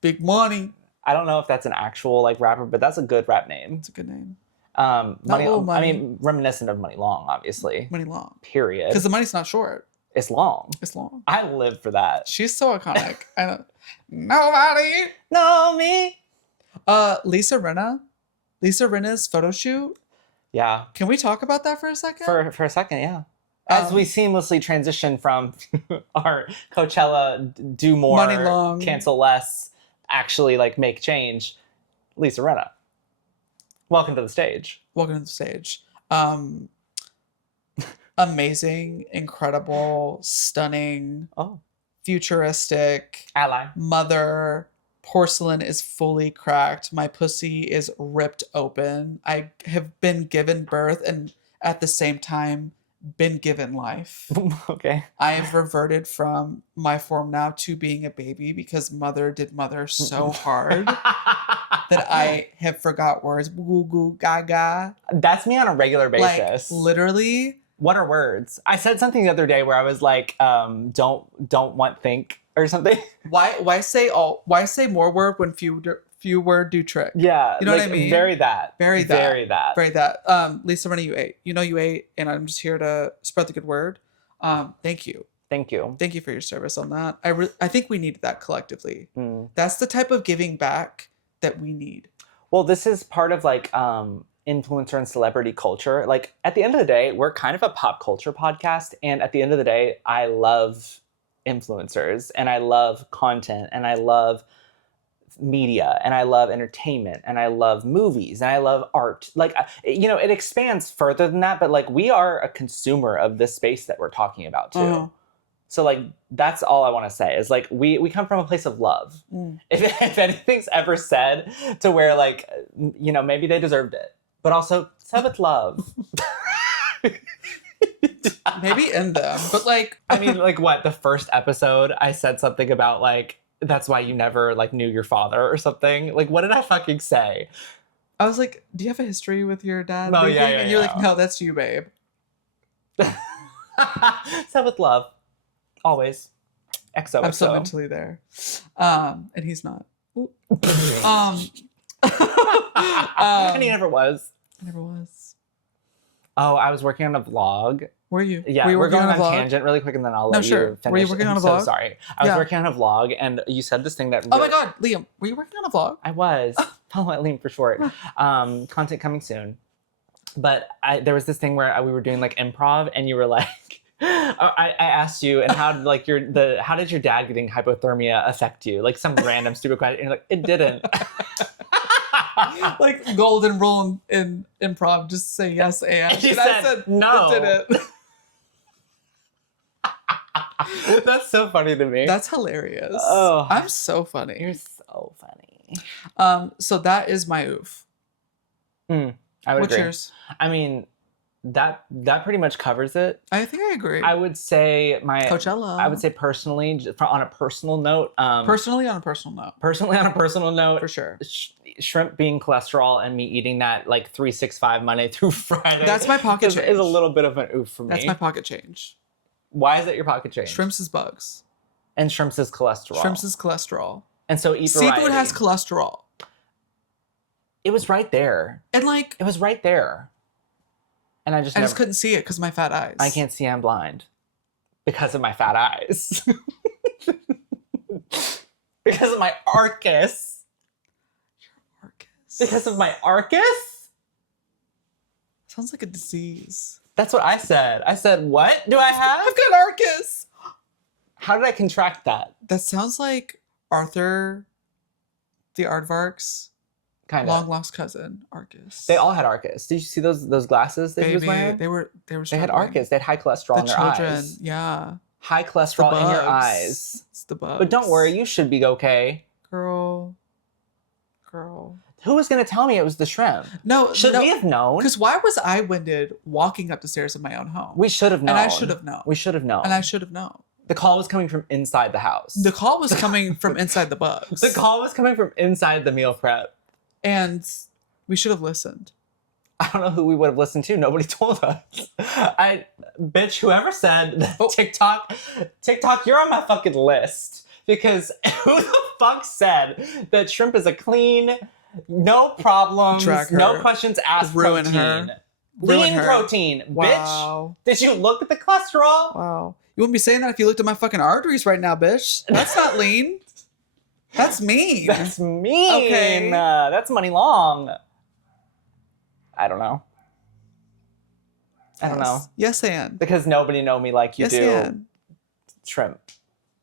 Big money. I don't know if that's an actual like rapper, but that's a good rap name. It's a good name. Money. I mean, reminiscent of Money Long, obviously. Money Long. Period. Because the money's not short. It's long. It's long. I live for that. She's so iconic. I don't. Nobody know me. Lisa Rinna's photo shoot. Yeah. Can we talk about that for a second? For a second, yeah. As we seamlessly transition from our Coachella do more, Money Long, cancel less, actually like make change, Lisa Rinna. Welcome to the stage. Amazing, incredible, stunning, futuristic, ally, mother, porcelain is fully cracked. My pussy is ripped open. I have been given birth and at the same time been given life. Okay. I have reverted from my form now to being a baby because mother did mother so hard that I have forgot words. Goo goo gaga. That's me on a regular Like basis. literally. What are words? I said something the other day where I was like, don't want think or something. Why say more word when few word do trick? Yeah. You know what I mean? Very that. Very Very that. Very that. Lisa Renee, you ate. You know you ate, and I'm just here to spread the good word. Thank you. Thank you. Thank you for your service on that. I think we needed that collectively. Mm. That's the type of giving back that we need. Well, this is part of like influencer and celebrity culture. Like at the end of the day, we're kind of a pop culture podcast. And at the end of the day, I love influencers and I love content and I love media and I love entertainment and I love movies and I love art. Like, you know, it expands further than that, but like we are a consumer of this space that we're talking about too. Uh-huh. So like, that's all I want to say is like, we come from a place of love. If anything's ever said to where like, you know, maybe they deserved it, but also said with love. Maybe in them, but like, I mean, like what, the first episode, I said something about like, that's why you never like knew your father or something. Like, what did I fucking say? I was like, do you have a history with your dad? No, leaving? yeah, And you're yeah. like, no, that's you, babe. Said with love. Always. XOXO. I'm so mentally there. And he's not. And he never was. I never was. Oh, I was working on a vlog. Were you? Yeah, were you we're working going on a vlog? tangent really quick and then I'll No, let sure. you finish. Were you working on I'm a vlog? so sorry. I was Yeah. working on a vlog and you said this thing that Oh my really- God, Liam, were you working on a vlog? I was. Follow at Liam for short. Content coming soon. But there was this thing where we were doing like improv and you were like, I asked you, and how did like how did your dad getting hypothermia affect you? Like some random stupid question. And you're like, it didn't. Like golden rule in improv, just say yes and. You And said, I said no. It didn't. That's so funny to me. That's hilarious. Oh. I'm so funny. You're so funny. So that is my oof. I would What's agree. yours? I mean, that pretty much covers it. I think I agree. I would say Coachella. I would say personally, on a personal note. Personally, on a personal note. Personally, on a personal note, For sure. Shrimp being cholesterol and me eating that like 365 Monday through Friday. That's my pocket change. Is a little bit of an oof for me. That's my pocket change. Why is that your pocket change? Shrimps is bugs. And shrimps is cholesterol. Shrimps is cholesterol. And so eat variety. Seafood has cholesterol. It was right there. And like, It was right there. And I just couldn't see it because of my fat eyes. I can't see, I'm blind. Because of my fat eyes. Because of my Arcus. Arcus. Because of my Arcus? Sounds like a disease. That's what I said. I said, what do I have? I've got Arcus. How did I contract that? That sounds like Arthur, the Aardvark's Kind of. long lost cousin, Arcus. They all had Arcus. Did you see those glasses that he was Baby, wearing? they were They had struggling. Arcus. They had high cholesterol The in their children, eyes. yeah. High The cholesterol in your bugs. eyes. It's the bugs. But don't worry, you should be okay. Girl. Who was going to tell me it was the shrimp? No, Should we have known? Because why was I winded walking up the stairs of my own home? We should have known. And I should have known. We should have known. And I should have known. The call was coming from inside the house. The call was coming from inside the bugs. The call was coming from inside the meal prep. And we should have listened. I don't know who we would have listened to. Nobody told us. Bitch, whoever said that TikTok, you're on my fucking list. Because who the fuck said that shrimp is a clean, no problems, Drag her. no questions asked Ruin protein? her. Ruin Lean her. protein, Wow. bitch. Did you look at the cholesterol? Wow. You wouldn't be saying that if you looked at my fucking arteries right now, bitch. That's not lean. That's mean. That's mean. Okay. That's money long. I don't know. I don't know. Yes, and. Because nobody know me like you Yes, do. and. Shrimp.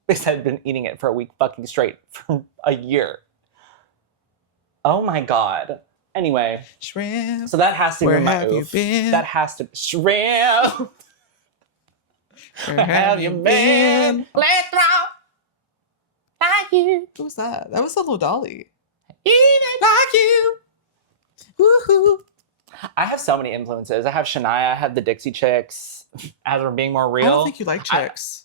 Because I've been eating it for a week fucking straight for a year. Oh my God. Anyway. Shrimp. So that has to Where be my have you oof. been? That has to be shrimp. Where have you been? Let's throw like you. What was that? That was a little dolly. Like you. Woohoo. I have so many influences. I have Shania. I have the Dixie Chicks. As we're being more real. I don't think you like chicks.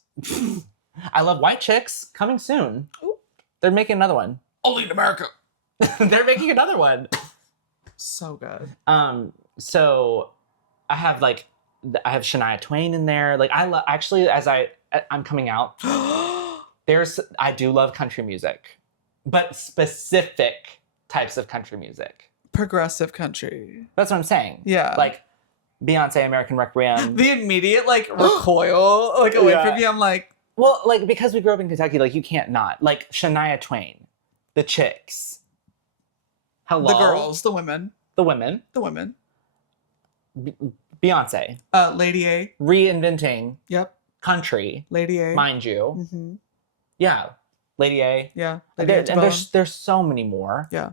I love White Chicks. Coming soon. Ooh. They're making another one. Only in America. They're making another one. So good. So I have Shania Twain in there. Like actually, as I'm coming out, I do love country music, but specific types of country music. Progressive country. That's what I'm saying. Yeah. Like Beyonce, American Requiem. The immediate like recoil like away from me. I'm like, well, like because we grew up in Kentucky, like you can't not. Like Shania Twain, the Chicks. Hello. The girls, the women. The women. The women. Beyonce. Lady A. Reinventing. Yep. Country. Lady A. Mind you. Mm-hmm. Yeah. Lady A. Yeah. Lady A. And there's so many more. Yeah.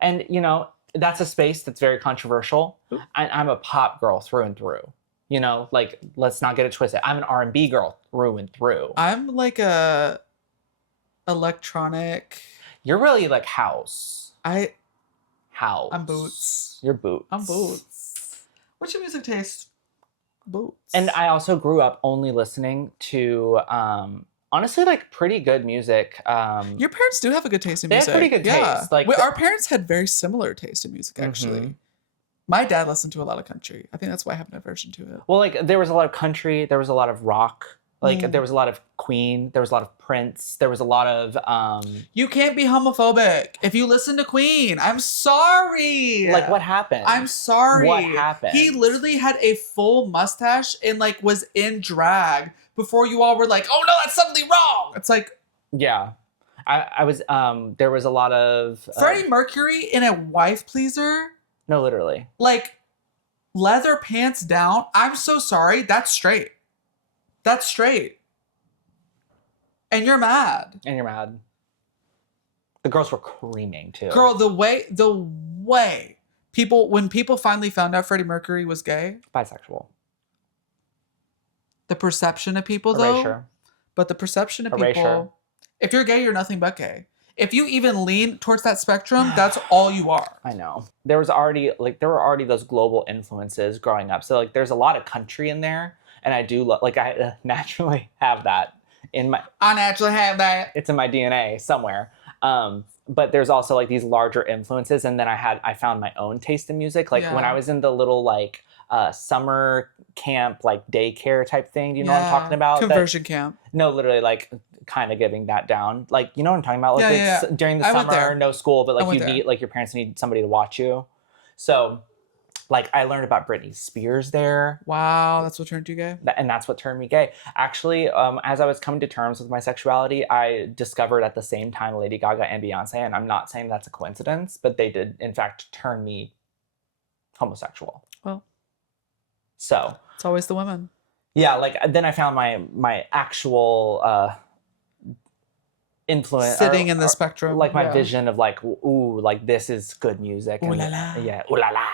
And, you know, that's a space that's very controversial. I'm a pop girl through and through. You know, like, let's not get it twisted. I'm an R&B girl through and through. I'm like a electronic. You're really like house. House. I'm boots. You're boots. I'm boots. What's your music taste? Boots. And I also grew up only listening to, honestly, like pretty good music. Your parents do have a good taste in they music. They have pretty good taste. Like our parents had very similar taste in music, actually. Mm-hmm. My dad listened to a lot of country. I think that's why I have an aversion to it. Well, like there was a lot of country. There was a lot of rock. Like there was a lot of Queen. There was a lot of Prince. There was a lot of. You can't be homophobic if you listen to Queen. I'm sorry. Like what happened? I'm sorry. What happened? He literally had a full mustache and like was in drag before you all were like, oh no, that's suddenly wrong. It's like. Yeah. I was. There was a lot of. Freddie Mercury in a wife pleaser. No, literally. Like leather pants down. I'm so sorry. That's straight. That's straight. And you're mad. And you're mad. The girls were creaming too. Girl, the way when people finally found out Freddie Mercury was gay. Bisexual. The perception of people Erasure. But the perception of Erasure. people. If you're gay, you're nothing but gay. If you even lean towards that spectrum, that's all you are. I know. There were already those global influences growing up. So like there's a lot of country in there. And I do I naturally have that in my. I naturally have that. It's in my DNA somewhere. But there's also like these larger influences, and then I found my own taste in music. Like when I was in the little like summer camp, like daycare type thing. Do you know what I'm talking about? Conversion camp. No, literally like kind of giving that down. Like you know what I'm talking about? Like during the summer, no school, but like you need like your parents need somebody to watch you. So. Like, I learned about Britney Spears there. Wow, that's what turned you gay? And that's what turned me gay. Actually, as I was coming to terms with my sexuality, I discovered at the same time Lady Gaga and Beyonce, and I'm not saying that's a coincidence, but they did, in fact, turn me homosexual. Well. So. It's always the women. Yeah, like, then I found my actual influence. Sitting in the spectrum. Like, my vision of, like, ooh, like, this is good music. Ooh la la. Yeah, ooh la la.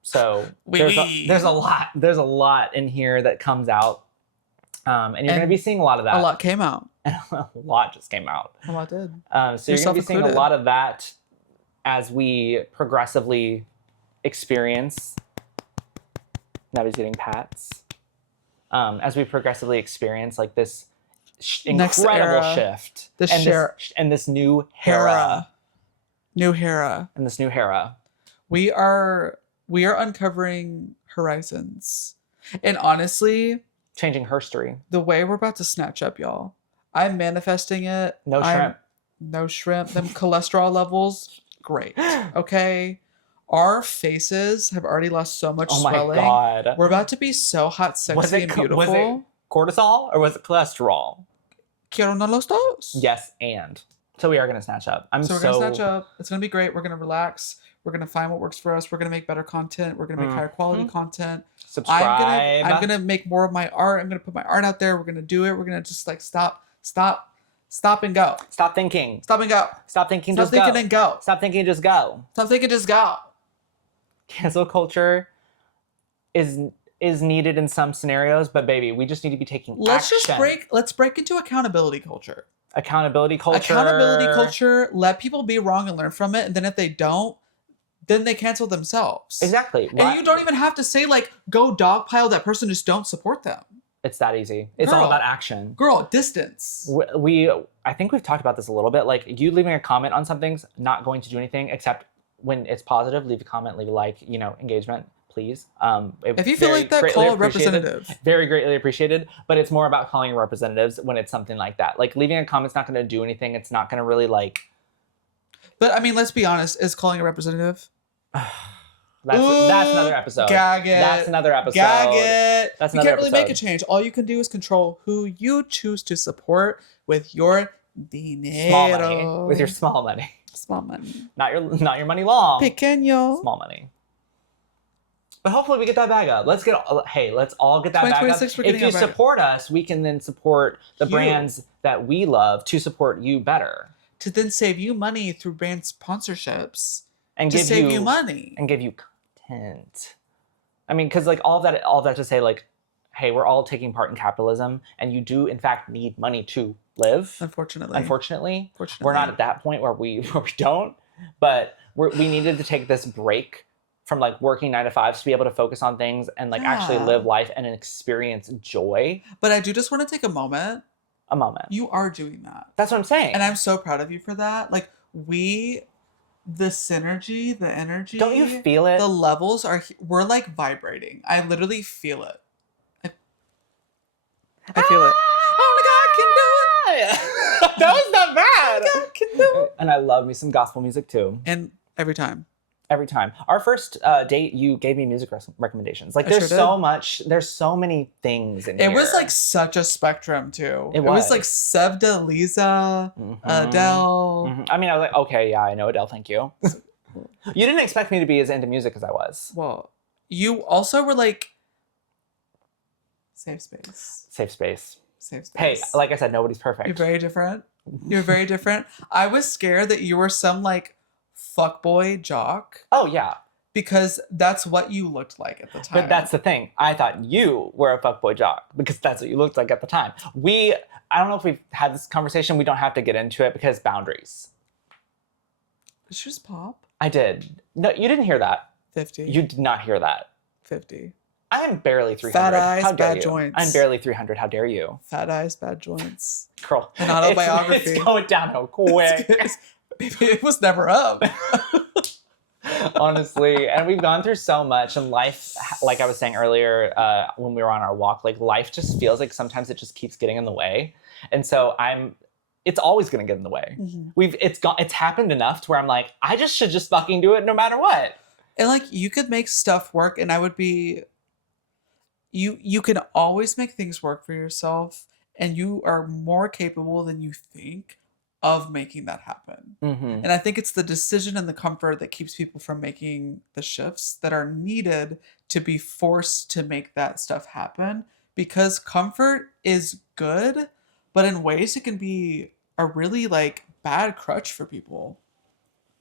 So there's a lot in here that comes out, and you're going to be seeing a lot of that. A lot came out. A lot just came out. A lot did. So you're going to be seeing a lot of that as we progressively experience. Now he's getting pats. As we progressively experience like this incredible shift, and this new Hera. New Hera. And this new Hera. We are uncovering horizons. And honestly, changing history. The way we're about to snatch up, y'all. I'm manifesting it. No shrimp. No shrimp. Them cholesterol levels, great. Okay. Our faces have already lost so much swelling. Oh my God. We're about to be so hot, sexy, and beautiful. Was it cortisol or was it cholesterol? Quiero uno los dos. Yes, and. So we are going to snatch up. We're going to snatch up. It's going to be great. We're going to relax. We're going to find what works for us. We're going to make better content. We're going to make higher quality content. Subscribe. I'm going to make more of my art. I'm going to put my art out there. We're going to do it. We're going to just like stop and go. Stop thinking. Stop and go. Stop thinking, just go. Stop thinking and go. Stop thinking, just go. Stop thinking, just go. Cancel culture is needed in some scenarios, but baby, we just need to be taking action. Let's break into accountability culture. Accountability culture. Let people be wrong and learn from it. And then if they don't, then they cancel themselves. Exactly. And you don't even have to say like, go dogpile that person. Just don't support them. It's that easy. It's all about action. Girl, distance. I think we've talked about this a little bit. Like, you leaving a comment on something's not going to do anything except when it's positive. Leave a comment, leave a like, engagement, please. If you feel like that, call a representative. Very greatly appreciated. But it's more about calling representatives when it's something like that. Like, leaving a comment's not going to do anything. It's not going to really But I mean, let's be honest. Is calling a representative? That's another episode. Gag it. That's another episode. Gag it. That's you another can't really make a change. All you can do is control who you choose to support with your dinero. Small money. With your small money. Small money. Not your money long. Pequeño. Small money. But hopefully we get that bag up. Let's all get that bag up. If you support us, we can then support the brands that we love to support you better. To then save you money through brand sponsorships. And to save you money. And give you content. I mean, because all that to say, hey, we're all taking part in capitalism, and you do in fact need money to live. Unfortunately, we're not at that point where we don't. But we needed to take this break from working 9 to 5 to be able to focus on things and actually live life and experience joy. But I do just want to take a moment. You are doing that. That's what I'm saying. And I'm so proud of you for that. The synergy, the energy. Don't you feel it? The levels we're vibrating. I literally feel it. I feel it. Oh my God, I can do it. That was not bad. Oh my God, I can do it. And I love me some gospel music too. And every time. Our first date, you gave me music recommendations. There's so many things in here. It was such a spectrum too. It was Sevda, Lisa, Adele. Mm-hmm. I mean, I was like, okay, yeah, I know Adele, thank you. You didn't expect me to be as into music as I was. Well, you also were safe space. Safe space. Safe space. Hey, like I said, nobody's perfect. You're very different. You're very different. I was scared that you were some fuckboy jock. Oh, yeah. Because that's what you looked like at the time. But that's the thing. I thought you were a fuckboy jock because that's what you looked like at the time. I don't know if we've had this conversation. We don't have to get into it because boundaries. Did you just pop? I did. No, you didn't hear that. 50. You did not hear that. 50. I am barely 300. Fat eyes, How dare bad you? joints. I'm barely 300. How dare you? Fat eyes, bad joints. Girl. An autobiography. It's going downhill quick. It was never up. Honestly. And we've gone through so much. And life, like I was saying earlier when we were on our walk, life just feels like sometimes it just keeps getting in the way. And so it's always going to get in the way. Mm-hmm. It's happened enough to where I'm like, I should just fucking do it no matter what. And you could make stuff work and I would be... You can always make things work for yourself, and you are more capable than you think of making that happen. Mm-hmm. And I think it's the decision and the comfort that keeps people from making the shifts that are needed to be forced to make that stuff happen, because comfort is good, but in ways it can be a really bad crutch for people.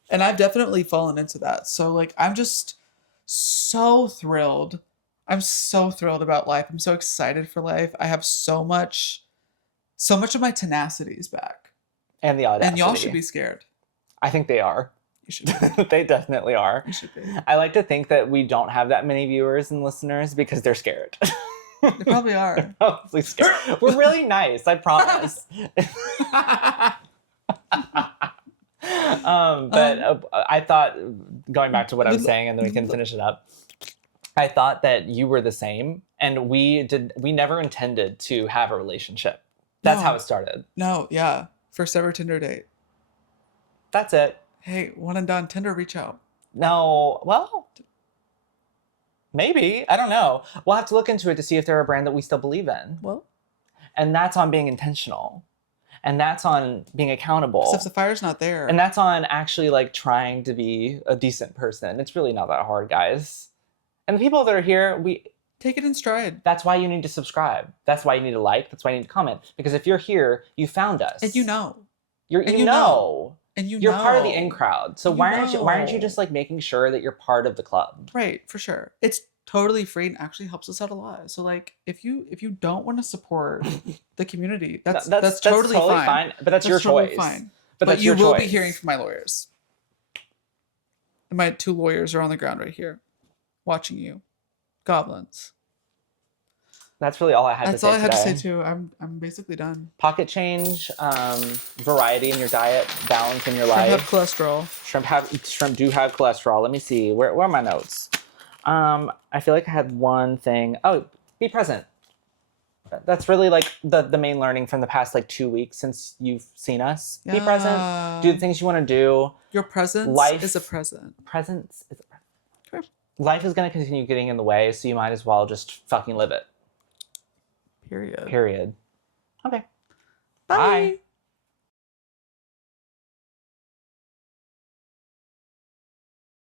And I've definitely fallen into that. So I'm just so thrilled. I'm so thrilled about life. I'm so excited for life. I have so much of my tenacity is back. And the audacity. And y'all should be scared. I think they are. You should be. They definitely are. You should be. I like to think that we don't have that many viewers and listeners because they're scared. They probably are. Probably scared. We're really nice, I promise. But I thought, going back to what I was saying, and then we can finish it up. I thought that you were the same, and we never intended to have a relationship. That's how it started. No, yeah. First ever Tinder date. That's it. Hey, one and done. Tinder, reach out. No, well, maybe. I don't know. We'll have to look into it to see if they're a brand that we still believe in. Well. And that's on being intentional. And that's on being accountable. Because if the fire's not there. And that's on actually trying to be a decent person. It's really not that hard, guys. And the people that are here, take it in stride. That's why you need to subscribe. That's why you need to like. That's why you need to comment. Because if you're here, you found us. And you know. You know. And you're part of the in crowd. So why aren't you just making sure that you're part of the club? Right, for sure. It's totally free and actually helps us out a lot. So if you don't want to support the community, that's totally fine. But that's your totally choice. Fine. But you will be hearing from my lawyers. And my 2 lawyers are on the ground right here, watching you, goblins. That's really all I had to That's say all I had to say today. too. I'm basically done. Pocket change, variety in your diet, balance in your Shrimp have life. cholesterol. Shrimp do have cholesterol. Let me see. Where are my notes? I feel like I had one thing. Oh, be present. That's really like the main learning from the past like 2 weeks since you've seen us. Be present. Do the Yeah. things you want to do. Your presence Life is a present. presence is Okay. life is gonna continue getting in the way, so you might as well just fucking live it. Period. Period. Okay. Bye. Bye.